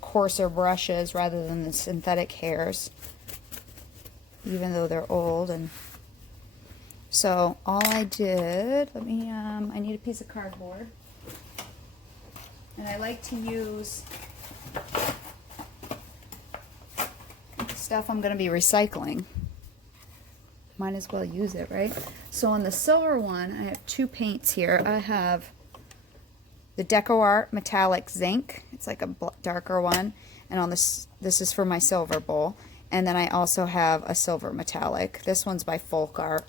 coarser brushes rather than the synthetic hairs. Even though they're old. And so all I did, I need a piece of cardboard. And I like to use stuff I'm going to be recycling. Might as well use it, right? So on the silver one, I have two paints here. I have the Deco Art Metallic Zinc. It's like a darker one. And on this is for my silver bowl. And then I also have a silver metallic. This one's by Folk Art.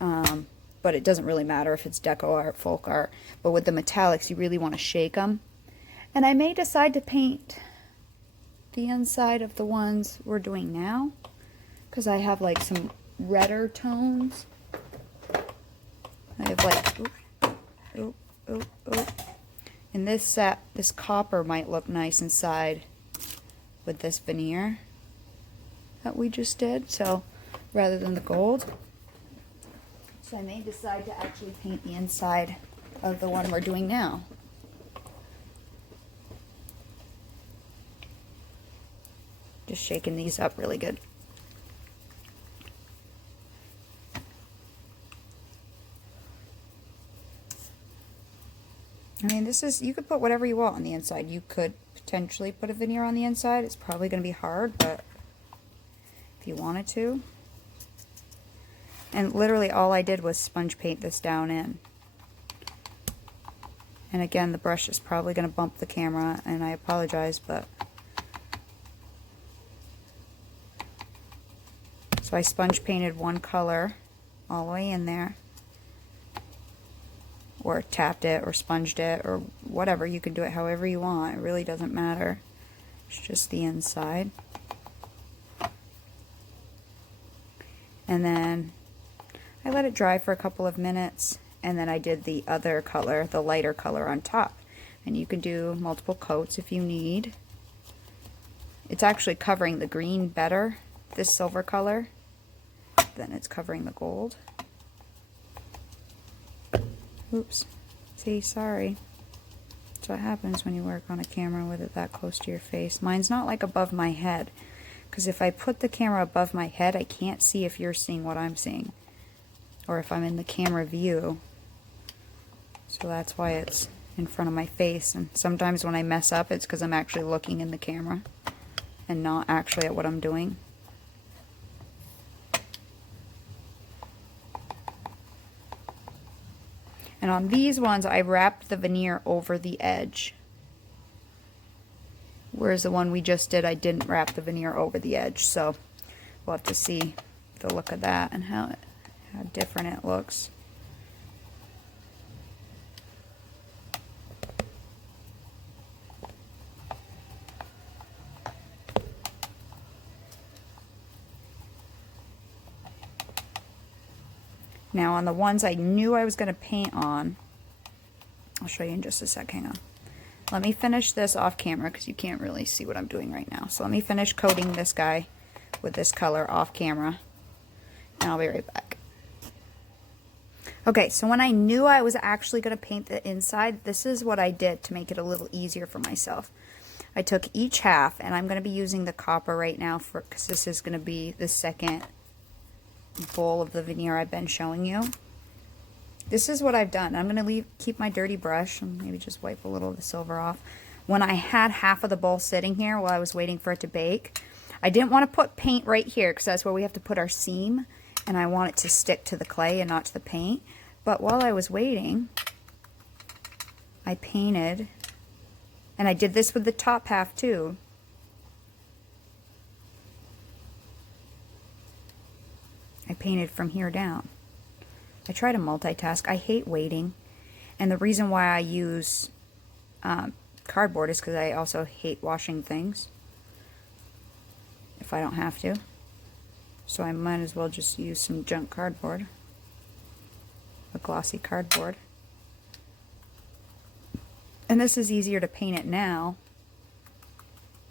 But it doesn't really matter if it's Deco Art, Folk Art. But with the metallics, you really want to shake them. And I may decide to paint the inside of the ones we're doing now, because I have like some redder tones. I have like, and this copper might look nice inside with this veneer that we just did, so rather than the gold. So I may decide to actually paint the inside of the one we're doing now. Just shaking these up really good. I mean, this is, you could put whatever you want on the inside. You could potentially put a veneer on the inside. It's probably going to be hard, but if you wanted to. And literally all I did was sponge paint this down in. And again, the brush is probably going to bump the camera, and I apologize, but... So I sponge painted one color all the way in there, or tapped it, or sponged it, or whatever. You can do it however you want. It really doesn't matter. It's just the inside. And then I let it dry for a couple of minutes, and then I did the other color, the lighter color on top. And you can do multiple coats if you need. It's actually covering the green better, this silver color, than it's covering the gold. Oops. See, sorry. That's what happens when you work on a camera with it that close to your face. Mine's not like above my head, because if I put the camera above my head, I can't see if you're seeing what I'm seeing, or if I'm in the camera view. So that's why it's in front of my face. And sometimes when I mess up, it's because I'm actually looking in the camera and not actually at what I'm doing. And on these ones, I wrapped the veneer over the edge. Whereas the one we just did, I didn't wrap the veneer over the edge. So we'll have to see the look of that and how different it looks. Now on the ones I knew I was going to paint on, I'll show you in just a sec, hang on. Let me finish this off camera because you can't really see what I'm doing right now. So let me finish coating this guy with this color off camera, and I'll be right back. Okay, so when I knew I was actually going to paint the inside, this is what I did to make it a little easier for myself. I took each half, and I'm going to be using the copper right now because this is going to be the second bowl of the veneer I've been showing you. This is what I've done. I'm going to keep my dirty brush and maybe just wipe a little of the silver off. When I had half of the bowl sitting here while I was waiting for it to bake, I didn't want to put paint right here because that's where we have to put our seam, and I want it to stick to the clay and not to the paint. But while I was waiting, I painted, and I did this with the top half too. I painted from here down. I try to multitask. I hate waiting. And the reason why I use cardboard is because I also hate washing things if I don't have to. So I might as well just use some junk cardboard, a glossy cardboard. And this is easier to paint it now.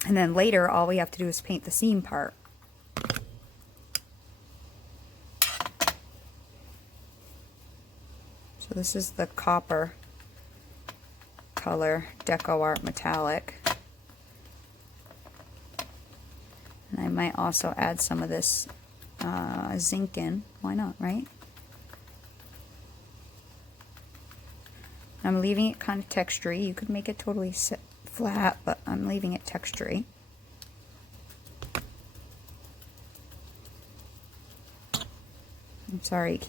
And then later, all we have to do is paint the seam part. So this is the copper color Deco Art Metallic. And I might also add some of this zinc in. Why not, right? I'm leaving it kind of textury. You could make it totally flat, but I'm leaving it textury. I'm sorry,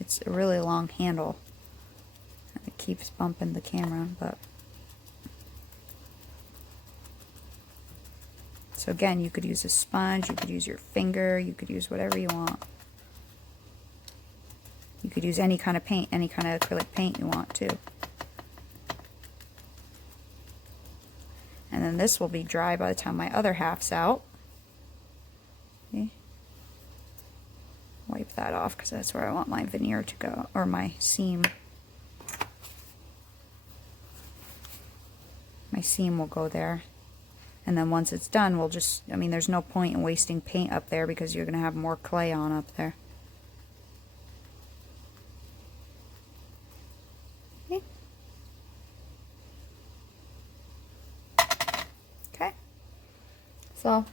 it's a really long handle. It keeps bumping the camera, but. So again, you could use a sponge, you could use your finger, you could use whatever you want. You could use any kind of paint, any kind of acrylic paint you want too. And then this will be dry by the time my other half's out. See? Wipe that off because that's where I want my veneer to go, or my seam. My seam will go there. And then once it's done, we'll just, I mean, there's no point in wasting paint up there because you're going to have more clay on up there. Okay. Okay. So,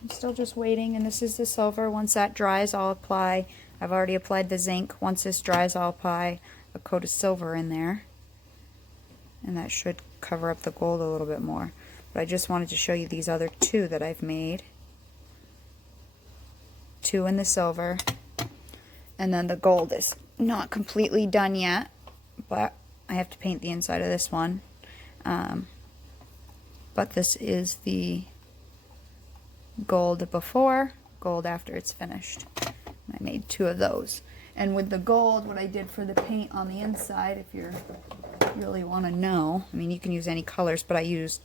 I'm still just waiting, and this is the silver. Once that dries, I'll apply, I've already applied the zinc. Once this dries, I'll apply a coat of silver in there. And that should cover up the gold a little bit more. But I just wanted to show you these other two that I've made. Two in the silver. And then the gold is not completely done yet, but I have to paint the inside of this one. But this is the gold before, gold after it's finished. I made two of those. And with the gold, what I did for the paint on the inside, if you really want to know, I mean, you can use any colors, but I used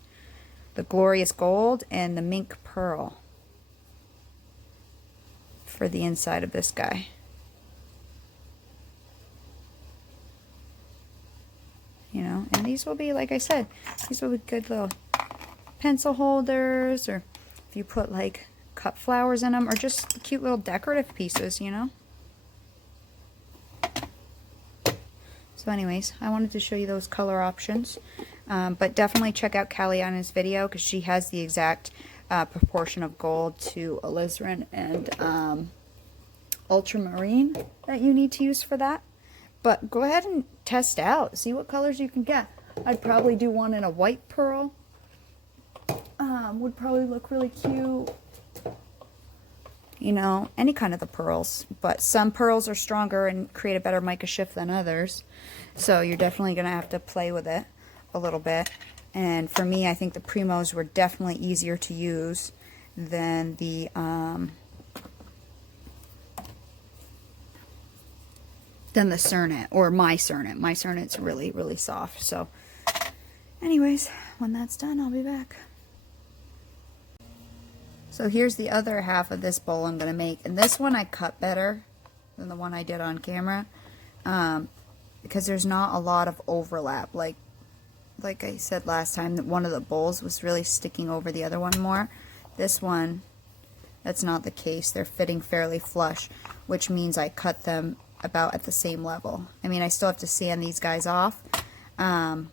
the Glorious Gold and the Mink Pearl for the inside of this guy. You know, and these will be, like I said, these will be good little pencil holders, or if you put like cut flowers in them, or just cute little decorative pieces, you know. So anyways, I wanted to show you those color options. But definitely check out Kalyana's video because she has the exact proportion of gold to alizarin and ultramarine that you need to use for that. But go ahead and test out. See what colors you can get. I'd probably do one in a white pearl. Would probably look really cute. You know, any kind of the pearls. But some pearls are stronger and create a better mica shift than others. So you're definitely going to have to play with it a little bit. And for me, I think the Primos were definitely easier to use than the Cernet, or my Cernet. My Cernet's really, really soft. So anyways, when that's done, I'll be back. So here's the other half of this bowl I'm going to make. And this one I cut better than the one I did on camera. Because there's not a lot of overlap. Like I said last time, that one of the bowls was really sticking over the other one more. This one, that's not the case. They're fitting fairly flush, which means I cut them about at the same level. I mean, I still have to sand these guys off, but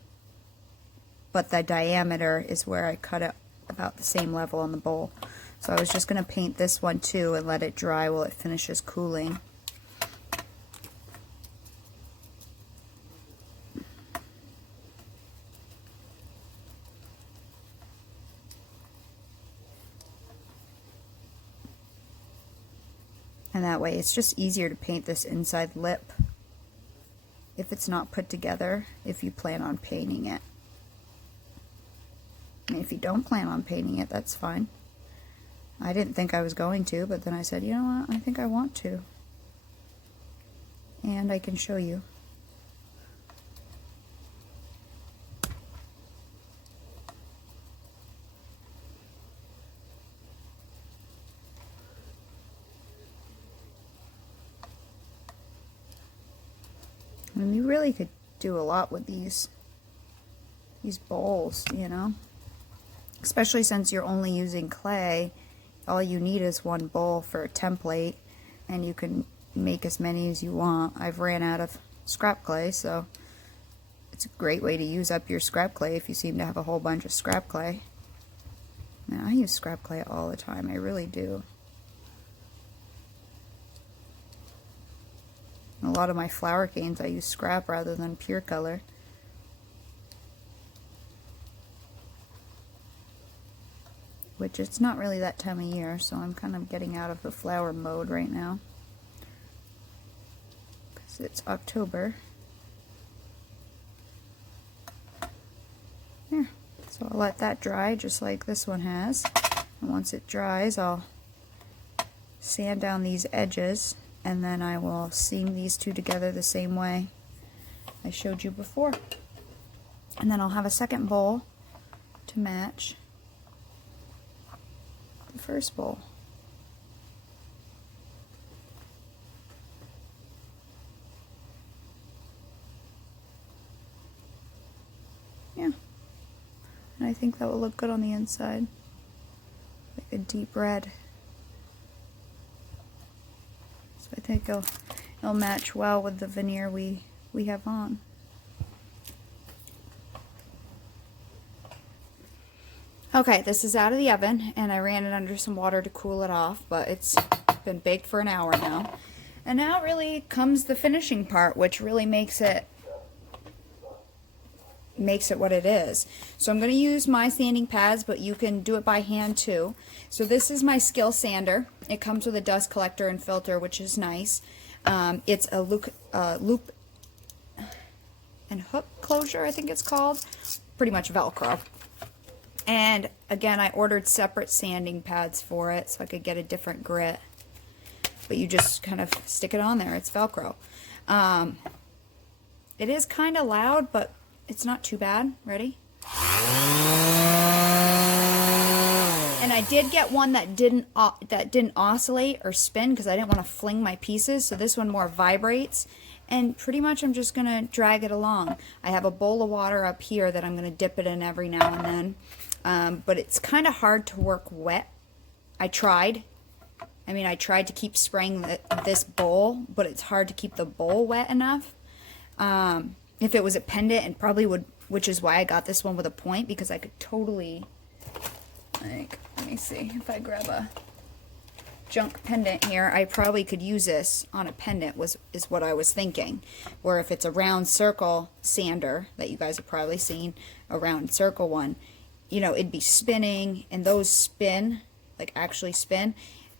the diameter is where I cut it about the same level on the bowl. So I was just going to paint this one too and let it dry while it finishes cooling. And that way it's just easier to paint this inside lip if it's not put together, if you plan on painting it. And if you don't plan on painting it, that's fine. I didn't think I was going to, but then I said, you know what, I think I want to. And I can show you. I mean, you really could do a lot with these bowls, you know? Especially since you're only using clay. All you need is one bowl for a template, and you can make as many as you want. I've ran out of scrap clay, so it's a great way to use up your scrap clay if you seem to have a whole bunch of scrap clay. Man, I use scrap clay all the time, I really do. A lot of my flower canes I use scrap rather than pure color. which it's not really that time of year, so I'm kind of getting out of the flower mode right now because it's October. There. So I'll let that dry just like this one has. And once it dries, I'll sand down these edges, and then I will seam these two together the same way I showed you before. And then I'll have a second bowl to match the first bowl. Yeah. And I think that will look good on the inside. Like a deep red. So I think it'll match well with the veneer we have on. Okay, this is out of the oven, and I ran it under some water to cool it off, but it's been baked for an hour now. And now really comes the finishing part, which really makes it what it is. So I'm going to use my sanding pads, but you can do it by hand too. So this is my skill sander. It comes with a dust collector and filter, which is nice. It's a loop and hook closure, I think it's called. Pretty much Velcro. And again, I ordered separate sanding pads for it so I could get a different grit. But you just kind of stick it on there. It's Velcro. It is kind of loud, but it's not too bad. Ready? And I did get one that didn't oscillate or spin because I didn't want to fling my pieces. So this one more vibrates. And pretty much I'm just going to drag it along. I have a bowl of water up here that I'm going to dip it in every now and then. But it's kind of hard to work wet. I tried to keep spraying this bowl, but it's hard to keep the bowl wet enough. If it was a pendant, and probably would, which is why I got this one with a point, because I could totally, like, let me see, if I grab a junk pendant here, I probably could use this on a pendant, is what I was thinking. Or if it's a round circle sander that you guys have probably seen, a round circle one, you know, it'd be spinning, and those spin, like actually spin,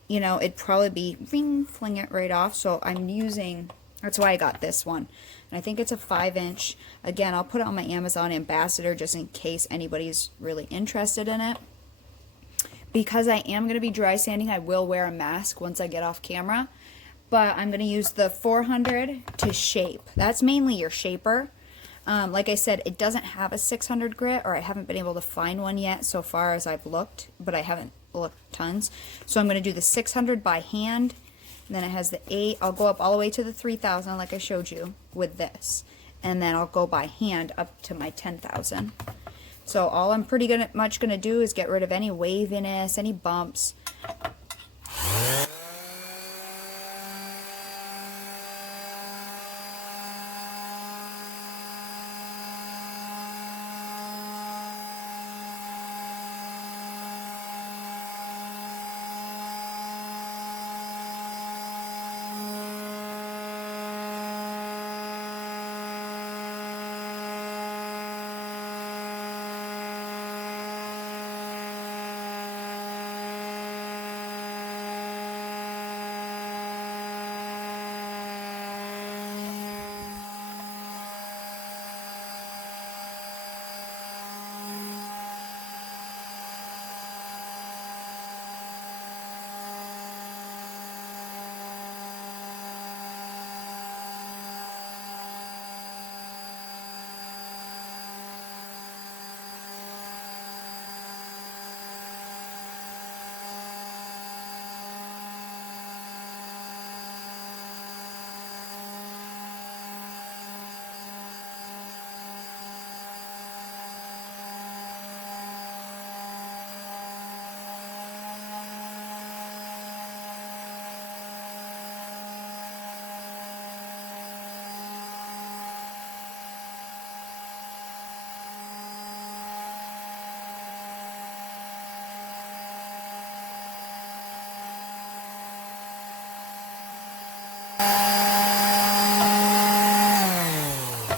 you know, it'd probably be ring, fling it right off. So I'm using, that's why I got this one. And I think it's a 5-inch. Again, I'll put it on my Amazon Ambassador just in case anybody's really interested in it. Because I am going to be dry sanding, I will wear a mask once I get off camera. But I'm going to use the 400 to shape. That's mainly your shaper. Like I said, it doesn't have a 600 grit, or I haven't been able to find one yet so far as I've looked. But I haven't looked tons. So I'm going to do the 600 by hand. And then it has the 8. I'll go up all the way to the 3000 like I showed you with this. And then I'll go by hand up to my 10,000. So all I'm pretty much going to do is get rid of any waviness, any bumps.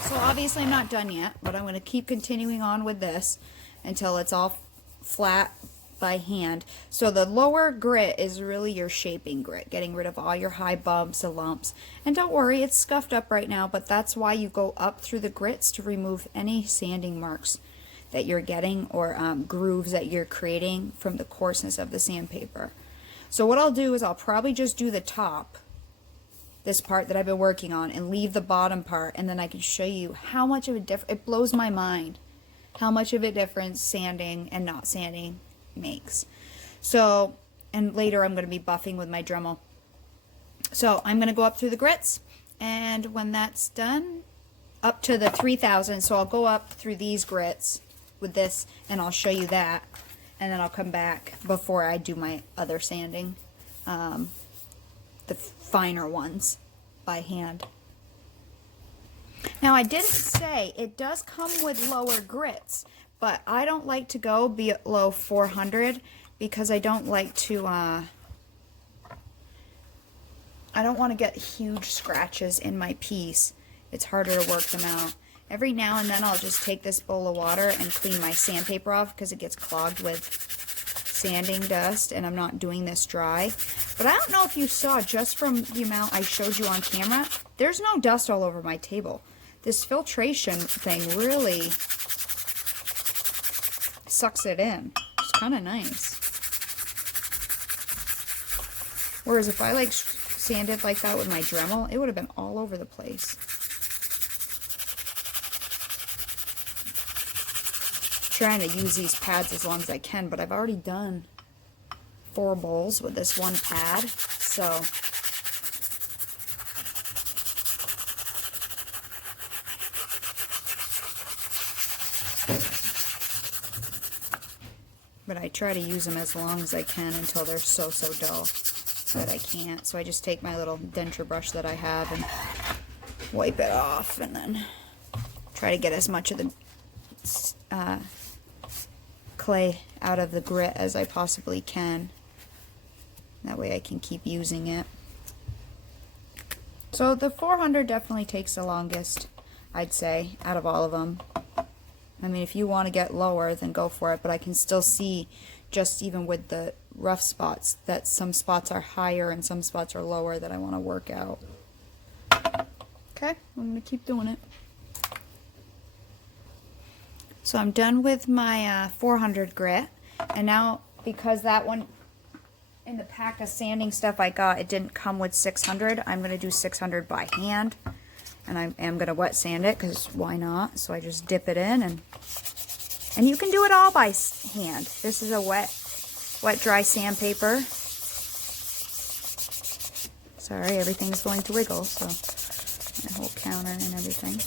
So obviously I'm not done yet, but I'm going to keep continuing on with this until it's all flat, by hand. So the lower grit is really your shaping grit, getting rid of all your high bumps and lumps. And don't worry, it's scuffed up right now, but that's why you go up through the grits to remove any sanding marks that you're getting or grooves that you're creating from the coarseness of the sandpaper. So what I'll do is I'll probably just do the top, this part that I've been working on, and leave the bottom part, and then I can show you how much of a difference, it blows my mind how much of a difference sanding and not sanding makes. So, and later I'm going to be buffing with my Dremel. So I'm going to go up through the grits, and when that's done, up to the 3000, so I'll go up through these grits with this, and I'll show you that, and then I'll come back before I do my other sanding. The finer ones by hand. Now I didn't say it does come with lower grits, but I don't like to go below 400 because I don't like to I don't want to get huge scratches in my piece. It's harder to work them out. Every now and then I'll just take this bowl of water and clean my sandpaper off because it gets clogged with sanding dust, and I'm not doing this dry. But I don't know if you saw, just from the amount I showed you on camera, there's no dust all over my table. This filtration thing really sucks it in. It's kind of nice. Whereas if I like sanded like that with my Dremel, it would have been all over the place. Trying to use these pads as long as I can, but I've already done 4 bowls with this one pad, so but I try to use them as long as I can until they're so dull that I can't. So I just take my little denture brush that I have and wipe it off, and then try to get as much of the clay out of the grit as I possibly can. That way I can keep using it. So the 400 definitely takes the longest, I'd say, out of all of them. I mean, if you want to get lower, then go for it, but I can still see, just even with the rough spots, that some spots are higher and some spots are lower that I want to work out. Okay, I'm going to keep doing it. So I'm done with my 400 grit, and now because that one in the pack of sanding stuff I got, it didn't come with 600, I'm going to do 600 by hand, and I am going to wet sand it because why not? So I just dip it in, and you can do it all by hand. This is a wet dry sandpaper. Sorry, everything's going to wiggle, so my whole counter and everything.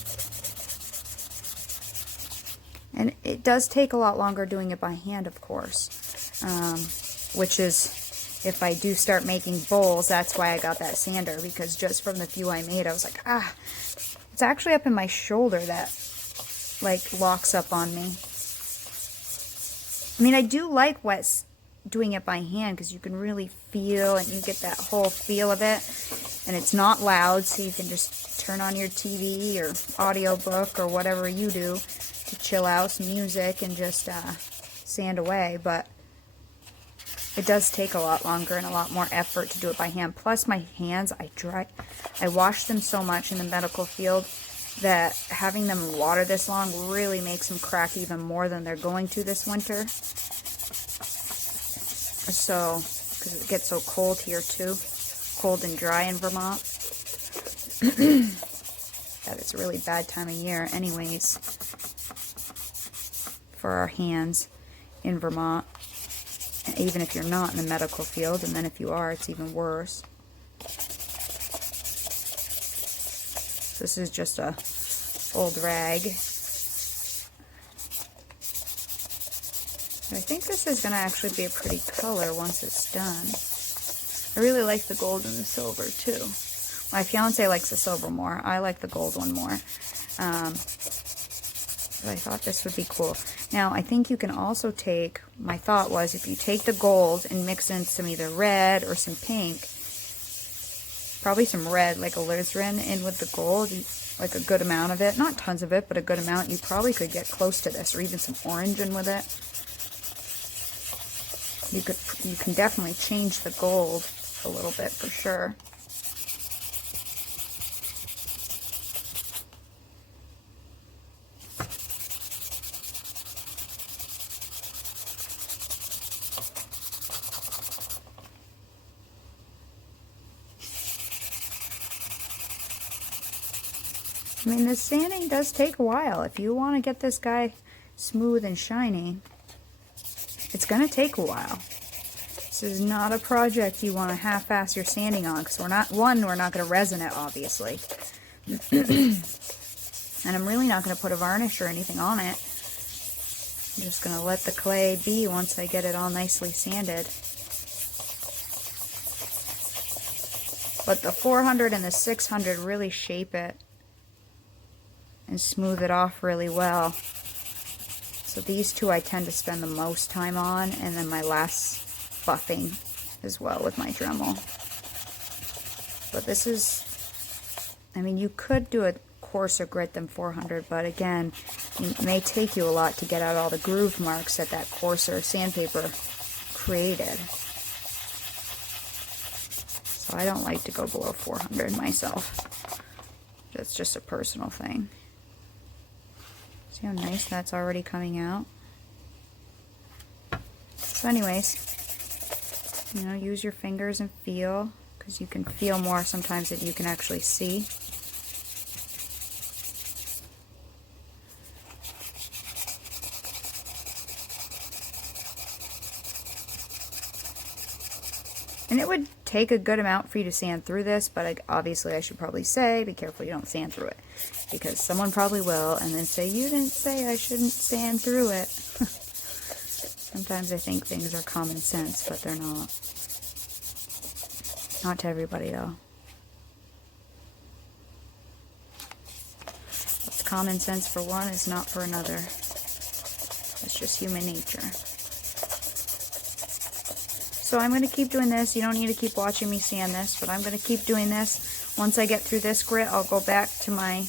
And it does take a lot longer doing it by hand, of course, which is, if I do start making bowls, that's why I got that sander, because just from the few I made, I was like, it's actually up in my shoulder that, like, locks up on me. I mean, I do like doing it by hand because you can really feel, and you get that whole feel of it, and it's not loud, so you can just turn on your TV or audiobook or whatever you do to chill out, some music, and just sand away. But it does take a lot longer and a lot more effort to do it by hand. Plus my hands, I wash them so much in the medical field that having them water this long really makes them crack even more than they're going to this winter. So, because it gets so cold here too, cold and dry in Vermont, that it's a really bad time of year anyways for our hands in Vermont, even if you're not in the medical field, and then if you are, it's even worse. This is just a old rag. I think this is going to actually be a pretty color once it's done. I really like the gold and the silver too. My fiance likes the silver more. I like the gold one more. But I thought this would be cool. Now, I think you can also take, my thought was, if you take the gold and mix in some either red or some pink, probably some red, like alizarin, in with the gold, like a good amount of it. Not tons of it, but a good amount. You probably could get close to this, or even some orange in with it. You can definitely change the gold a little bit for sure. I mean, this sanding does take a while. If you want to get this guy smooth and shiny, it's going to take a while. This is not a project you want to half-ass your sanding on, because we're not going to resin it, obviously. And I'm really not going to put a varnish or anything on it. I'm just going to let the clay be once I get it all nicely sanded. But the 400 and the 600 really shape it and smooth it off really well. So these two I tend to spend the most time on, and then my last buffing as well with my Dremel. But this is, I mean, you could do a coarser grit than 400, but again, it may take you a lot to get out all the groove marks that that coarser sandpaper created. So I don't like to go below 400 myself. That's just a personal thing. See how nice that's already coming out? So anyways, you know, use your fingers and feel, because you can feel more sometimes than you can actually see. And it would take a good amount for you to sand through this, but obviously I should probably say, be careful you don't sand through it. Because someone probably will, and then say, you didn't say I shouldn't sand through it. Sometimes I think things are common sense, but they're not. Not to everybody, though. What's common sense for one is not for another. That's just human nature. So I'm going to keep doing this. You don't need to keep watching me sand this, but I'm going to keep doing this. Once I get through this grit, I'll go back to my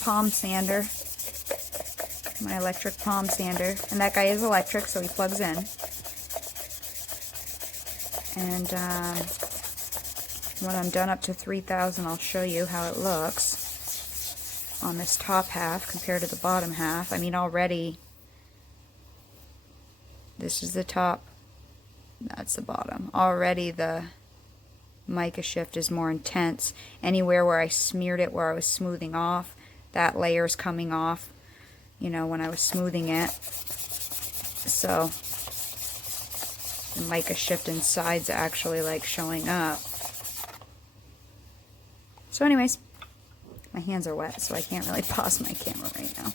palm sander, my electric palm sander. And that guy is electric, so he plugs in. And when I'm done up to 3,000, I'll show you how it looks on this top half compared to the bottom half. I mean, already, this is the top. That's the bottom. Already the mica shift is more intense. Anywhere where I smeared it, where I was smoothing off, that layer's coming off, you know, when I was smoothing it. So the mica shift inside's actually like showing up. So anyways, my hands are wet, so I can't really pause my camera right now.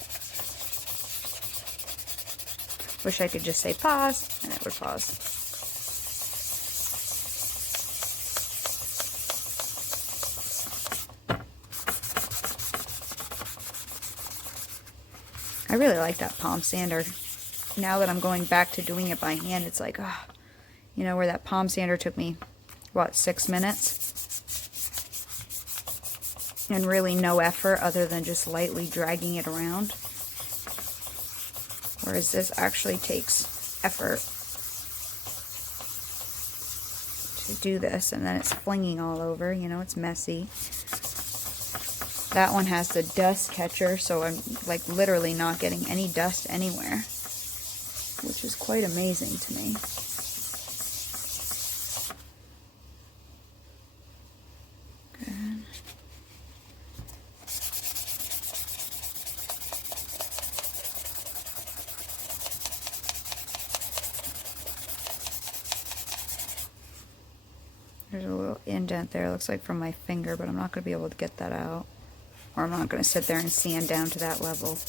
Wish I could just say pause, and it would pause. I really like that palm sander. Now that I'm going back to doing it by hand, it's like, oh, you know, where that palm sander took me, what, 6 minutes? And really no effort other than just lightly dragging it around. Whereas this actually takes effort to do this, and then it's flinging all over, you know, it's messy. That one has the dust catcher, so I'm like literally not getting any dust anywhere, which is quite amazing to me. Good. There's a little indent there, looks like from my finger, but I'm not going to be able to get that out. Or I'm not going to sit there and sand down to that level.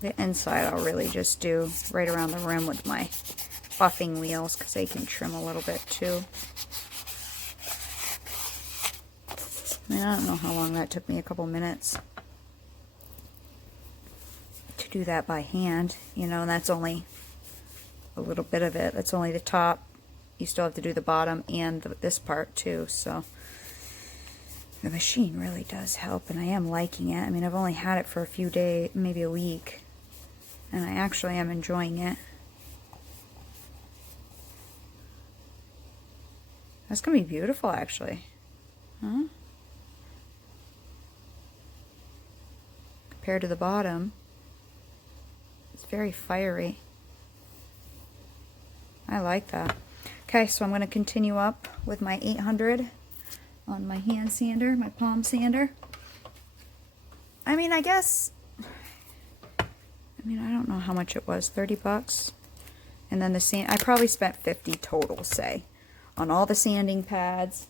The inside I'll really just do right around the rim with my buffing wheels because they can trim a little bit too. I mean, I don't know how long that took me, a couple minutes to do that by hand, you know, and that's only a little bit of it. That's only the top. You still have to do the bottom and this part too, so the machine really does help, and I am liking it. I mean, I've only had it for a few days, maybe a week, and I actually am enjoying it. That's gonna be beautiful, actually. Huh? Compared to the bottom, it's very fiery. I like that. Okay, so I'm going to continue up with my 800 on my hand sander, my palm sander. I mean, I don't know how much it was, 30 bucks. And then the sand, I probably spent 50 total, say, on all the sanding pads,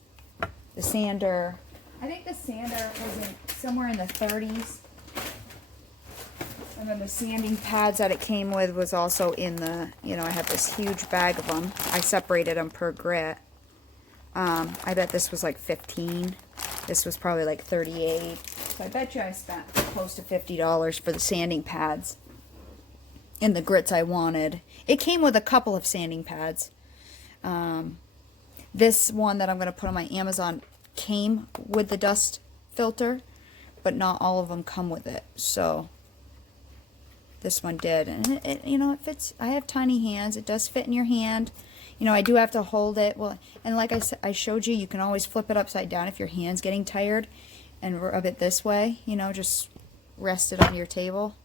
the sander. I think the sander was somewhere in the 30s. And then the sanding pads that it came with was also in the, you know, I have this huge bag of them. I separated them per grit. I bet this was like 15. This was probably like 38. So I bet you I spent close to $50 for the sanding pads and the grits I wanted. It came with a couple of sanding pads. This one that I'm going to put on my Amazon came with the dust filter, but not all of them come with it. So this one did, and it you know, it fits. I have tiny hands. It does fit in your hand. You know, I do have to hold it. Well, and like I said, I showed you, you can always flip it upside down if your hand's getting tired, and rub it this way. You know, just rest it on your table.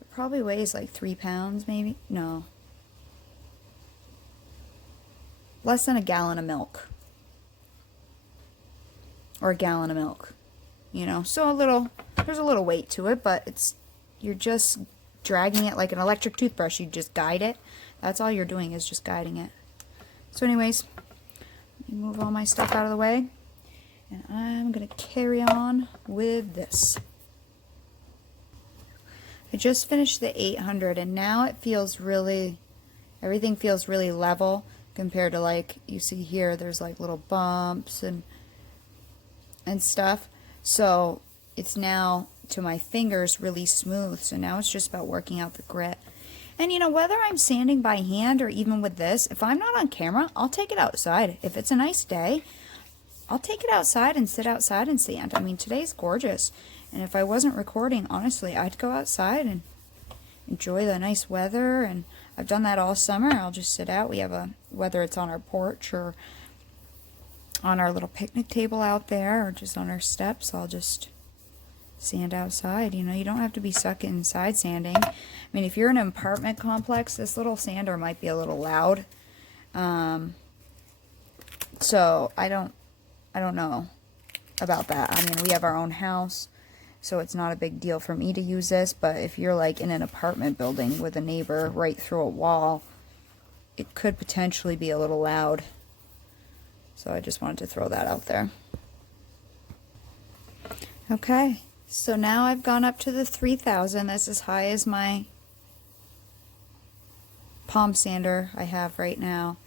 It probably weighs like 3 pounds, maybe. No, less than a gallon of milk, or a gallon of milk. You know, so there's a little weight to it, but you're just dragging it like an electric toothbrush. You just guide it. That's all you're doing, is just guiding it. So anyways, let me move all my stuff out of the way, and I'm going to carry on with this. I just finished the 800, and now it feels really, everything feels really level compared to, like, you see here, there's like little bumps and stuff. So it's now, to my fingers, really smooth. So now it's just about working out the grit. And you know, whether I'm sanding by hand or even with this, if I'm not on camera, I'll take it outside. If it's a nice day, I'll take it outside and sit outside and sand. I mean, today's gorgeous. And if I wasn't recording, honestly, I'd go outside and enjoy the nice weather. And I've done that all summer. I'll just sit out. We have whether it's on our porch or on our little picnic table out there or just on our steps, I'll just sand outside. You know, you don't have to be stuck inside sanding. I mean, if you're in an apartment complex, this little sander might be a little loud. So I don't know about that. I mean, we have our own house, so it's not a big deal for me to use this, but if you're like in an apartment building with a neighbor right through a wall, it could potentially be a little loud. So I just wanted to throw that out there. Okay. So now I've gone up to the 3000. That's as high as my palm sander I have right now.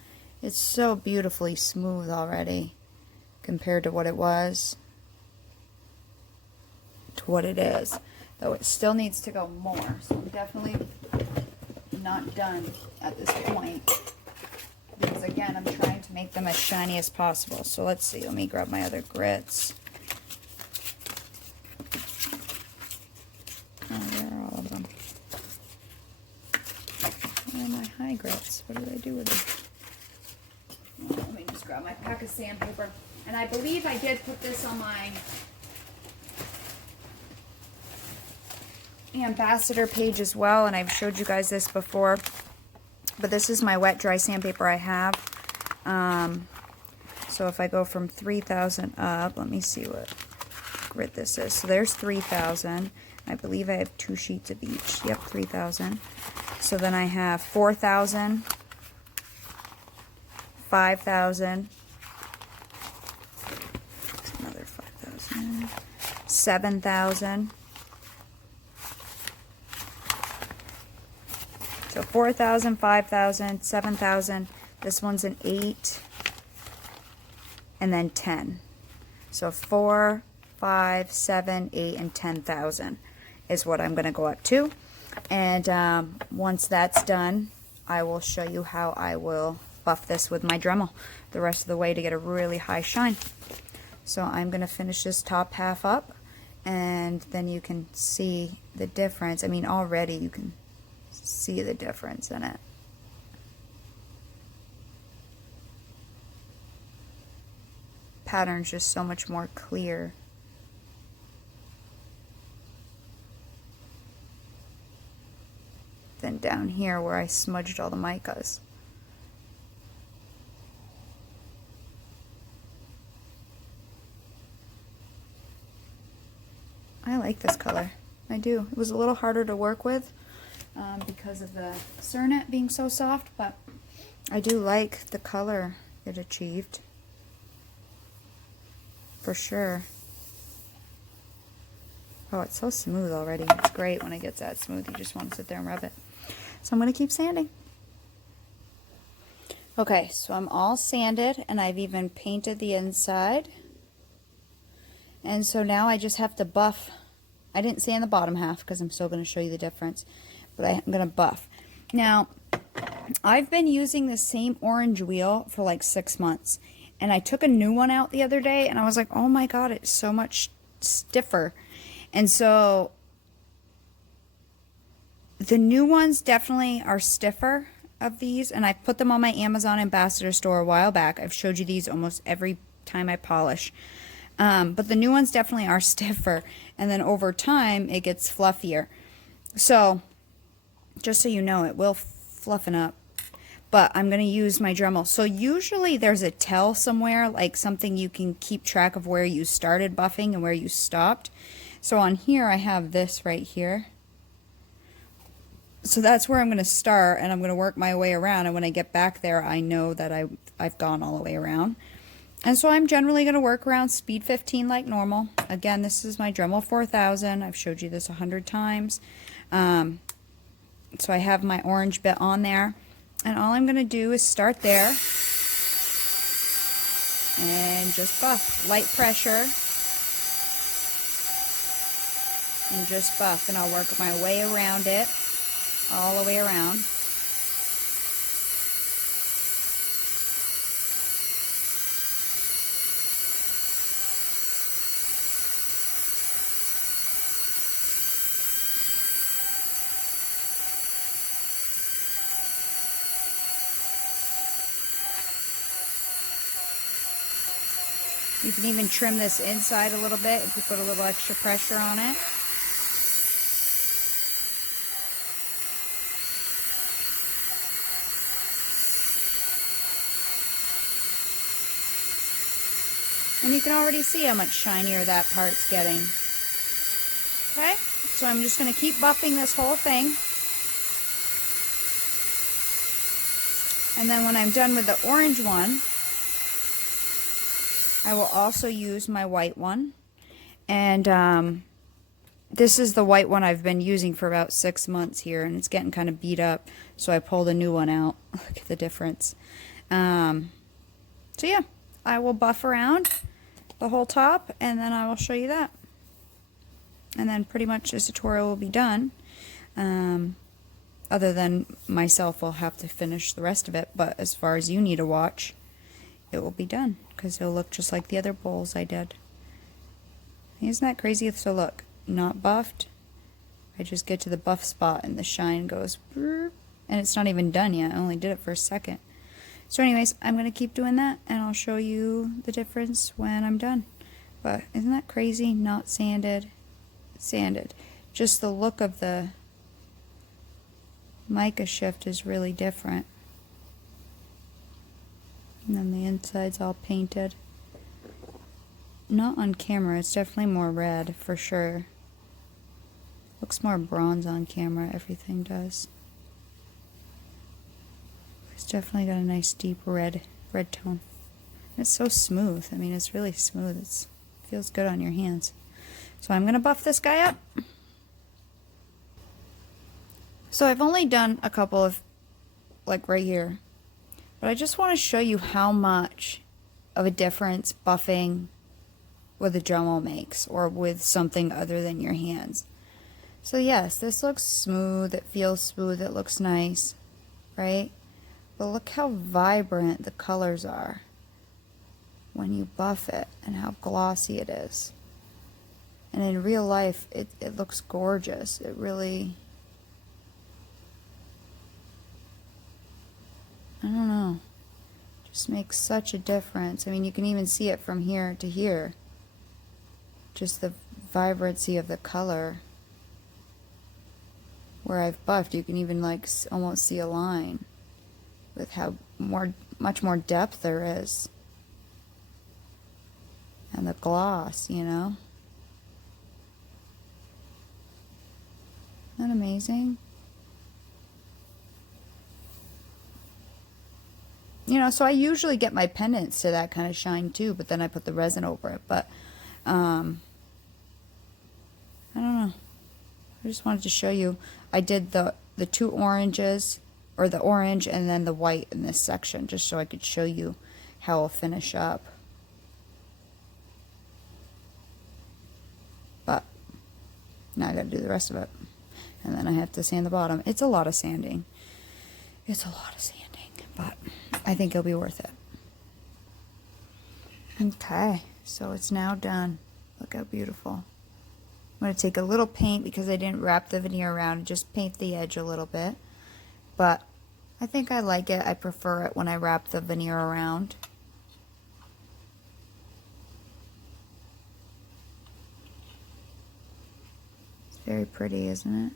It's so beautifully smooth already compared to what it was to what it is. Though it still needs to go more. So I'm definitely not done at this point. Because again, I'm trying to make them as shiny as possible. So let's see. Let me grab my other grits. Where are all of them? Where are my high grits? What did I do with them? Let me just grab my pack of sandpaper. And I believe I did put this on my ambassador page as well, and I've showed you guys this before. But this is my wet dry sandpaper I have. So if I go from 3000 up, let me see what grit this is. So there's 3000. I believe I have 2 sheets of each. Yep, 3000. So then I have 4000, 5000, another 5000, 7000, So 4,000, 5,000, 7,000. This one's an 8. And then 10. So 4, 5, 7, 8, and 10,000 is what I'm going to go up to. And once that's done, I will show you how I will buff this with my Dremel the rest of the way to get a really high shine. So I'm going to finish this top half up, and then you can see the difference. I mean, already you can see the difference in it. Pattern's just so much more clear. Than down here where I smudged all the micas. I like this color. I do. It was a little harder to work with because of the Cernet being so soft, but I do like the color it achieved. For sure. Oh, it's so smooth already. It's great when it gets that smooth. You just want to sit there and rub it. So I'm going to keep sanding. Okay, so I'm all sanded, and I've even painted the inside. And so now I just have to buff. I didn't sand the bottom half because I'm still going to show you the difference, but I'm going to buff. Now, I've been using the same orange wheel for like 6 months, and I took a new one out the other day, and I was like, oh my god, it's so much stiffer. And so the new ones definitely are stiffer of these, and I put them on my Amazon Ambassador store a while back. I've showed you these almost every time I polish. But the new ones definitely are stiffer, and then over time it gets fluffier. So just so you know, it will fluffen up. But I'm going to use my Dremel. So usually there's a tell somewhere, like something you can keep track of where you started buffing and where you stopped. So on here I have this right here. So that's where I'm going to start, and I'm going to work my way around, and when I get back there I know that I've gone all the way around. And so I'm generally going to work around speed 15 like normal. Again, this is my Dremel 4000. I've showed you this 100 times. So I have my orange bit on there, and all I'm going to do is start there and just buff. Light pressure. And just buff, and I'll work my way around it, all the way around. You can even trim this inside a little bit if you put a little extra pressure on it. And you can already see how much shinier that part's getting. Okay, so I'm just going to keep buffing this whole thing. And then when I'm done with the orange one, I will also use my white one. And this is the white one I've been using for about 6 months here, and it's getting kind of beat up. So I pulled a new one out. Look at the difference. So yeah, I will buff around the whole top, and then I will show you that. And then pretty much this tutorial will be done. Other than myself will have to finish the rest of it, but as far as you need to watch, it will be done, because it'll look just like the other bowls I did. Isn't that crazy? So look, not buffed. I just get to the buff spot and the shine goes, and it's not even done yet. I only did it for a second. So anyways, I'm going to keep doing that, and I'll show you the difference when I'm done. But isn't that crazy? Not sanded, sanded. Just the look of the mica shift is really different. And then the inside's all painted. Not on camera, it's definitely more red for sure. Looks more bronze on camera, everything does. It's definitely got a nice deep red tone. It's so smooth. I mean, it's really smooth. It feels good on your hands. So I'm going to buff this guy up. So I've only done a couple of, like right here, but I just want to show you how much of a difference buffing with a Dremel makes, or with something other than your hands. So yes, this looks smooth, it feels smooth, it looks nice, right? But look how vibrant the colors are when you buff it, and how glossy it is. And in real life, it looks gorgeous. It really, I don't know, just makes such a difference. I mean, you can even see it from here to here. Just the vibrancy of the color. Where I've buffed, you can even like almost see a line with how much more depth there is. And the gloss, you know? Isn't that amazing? You know, so I usually get my pendants to that kind of shine too, but then I put the resin over it. But, I don't know. I just wanted to show you. I did the two oranges, or the orange and then the white in this section, just so I could show you how it'll finish up. But now I gotta do the rest of it. And then I have to sand the bottom. It's a lot of sanding. It's a lot of sanding, but I think it'll be worth it. Okay, so it's now done. Look how beautiful. I'm going to take a little paint because I didn't wrap the veneer around, and just paint the edge a little bit. But I think I like it. I prefer it when I wrap the veneer around. It's very pretty, isn't it?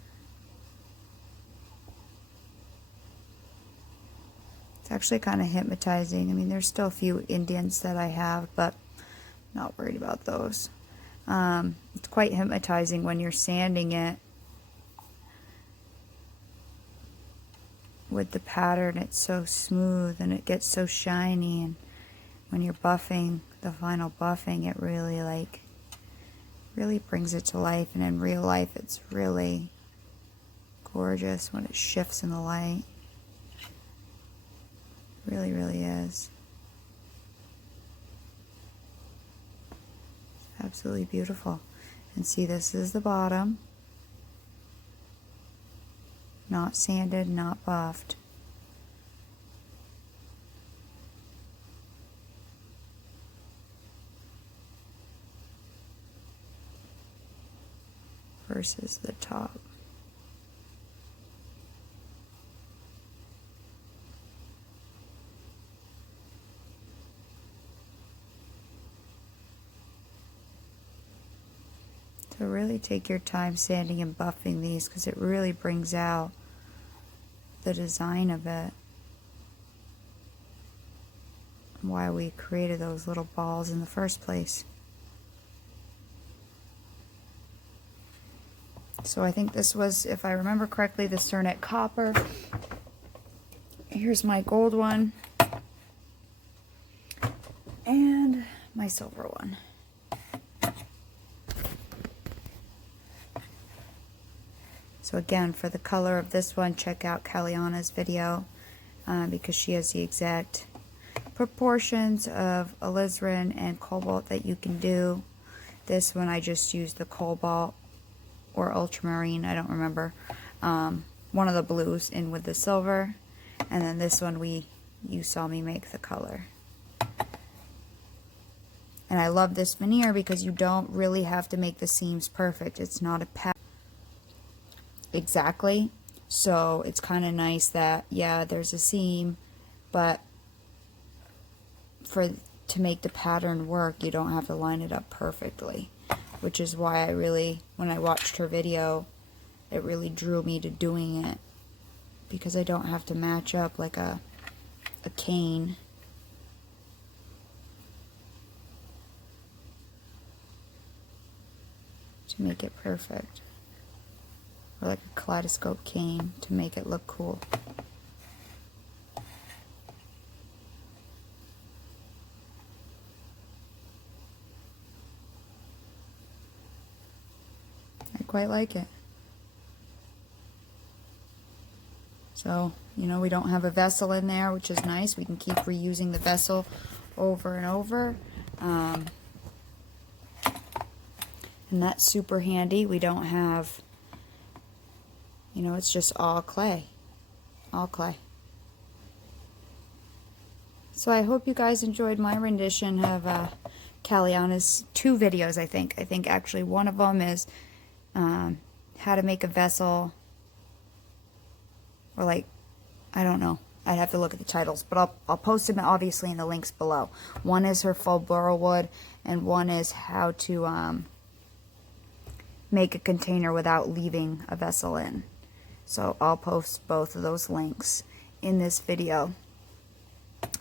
It's actually kind of hypnotizing. I mean, there's still a few Indians that I have, but I'm not worried about those. It's quite hypnotizing when you're sanding it with the pattern. It's so smooth and it gets so shiny, and when you're buffing, the final buffing, it really brings it to life. And in real life, it's really gorgeous when it shifts in the light. It really, really is. Absolutely beautiful. And see, this is the bottom. Not sanded, not buffed. Versus the top. So really take your time sanding and buffing these, because it really brings out the design of it. Why we created those little balls in the first place. So I think this was, if I remember correctly, the Cernet copper. Here's my gold one. And my silver one. So again, for the color of this one, check out Kalyana's video, because she has the exact proportions of alizarin and cobalt that you can do. This one I just used the cobalt or ultramarine, I don't remember, one of the blues in with the silver, and then this one you saw me make the color. And I love this veneer because you don't really have to make the seams perfect. It's not a pattern exactly, so it's kind of nice that, yeah, there's a seam, but to make the pattern work, you don't have to line it up perfectly, which is why when I watched her video, it really drew me to doing it, because I don't have to match up like a cane. To make it perfect. Or like a kaleidoscope cane to make it look cool. I quite like it. So, you know, we don't have a vessel in there, which is nice. We can keep reusing the vessel over and over. And that's super handy. We don't have, you know, it's just all clay. All clay. So I hope you guys enjoyed my rendition of Kalyana's 2 videos, I think. I think actually one of them is how to make a vessel, or like, I don't know. I'd have to look at the titles, but I'll post them obviously in the links below. One is her full burl wood, and one is how to make a container without leaving a vessel in. So I'll post both of those links in this video,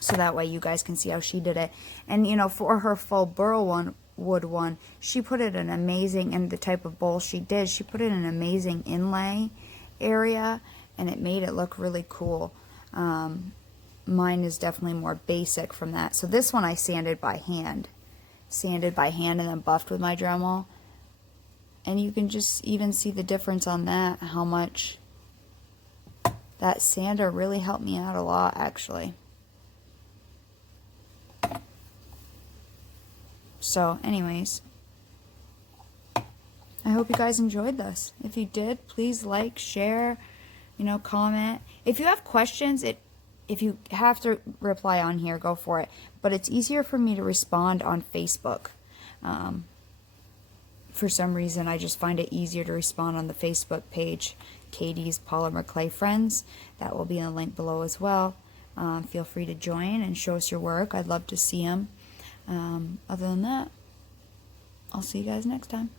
so that way you guys can see how she did it. And you know, for her full burl wood one, she put it in an amazing, and the type of bowl she did, she put it in an amazing inlay area, and it made it look really cool. Mine is definitely more basic from that. So this one I sanded by hand and then buffed with my Dremel. And you can just even see the difference on that, how much that sander really helped me out a lot, actually. So anyways, I hope you guys enjoyed this. If you did, please like, share, you know, comment. If you have questions, if you have to reply on here, go for it. But it's easier for me to respond on Facebook. For some reason, I just find it easier to respond on the Facebook page, Katie's Polymer Clay Friends. That will be in the link below as well. Feel free to join and show us your work. I'd love to see them. Other than that, I'll see you guys next time.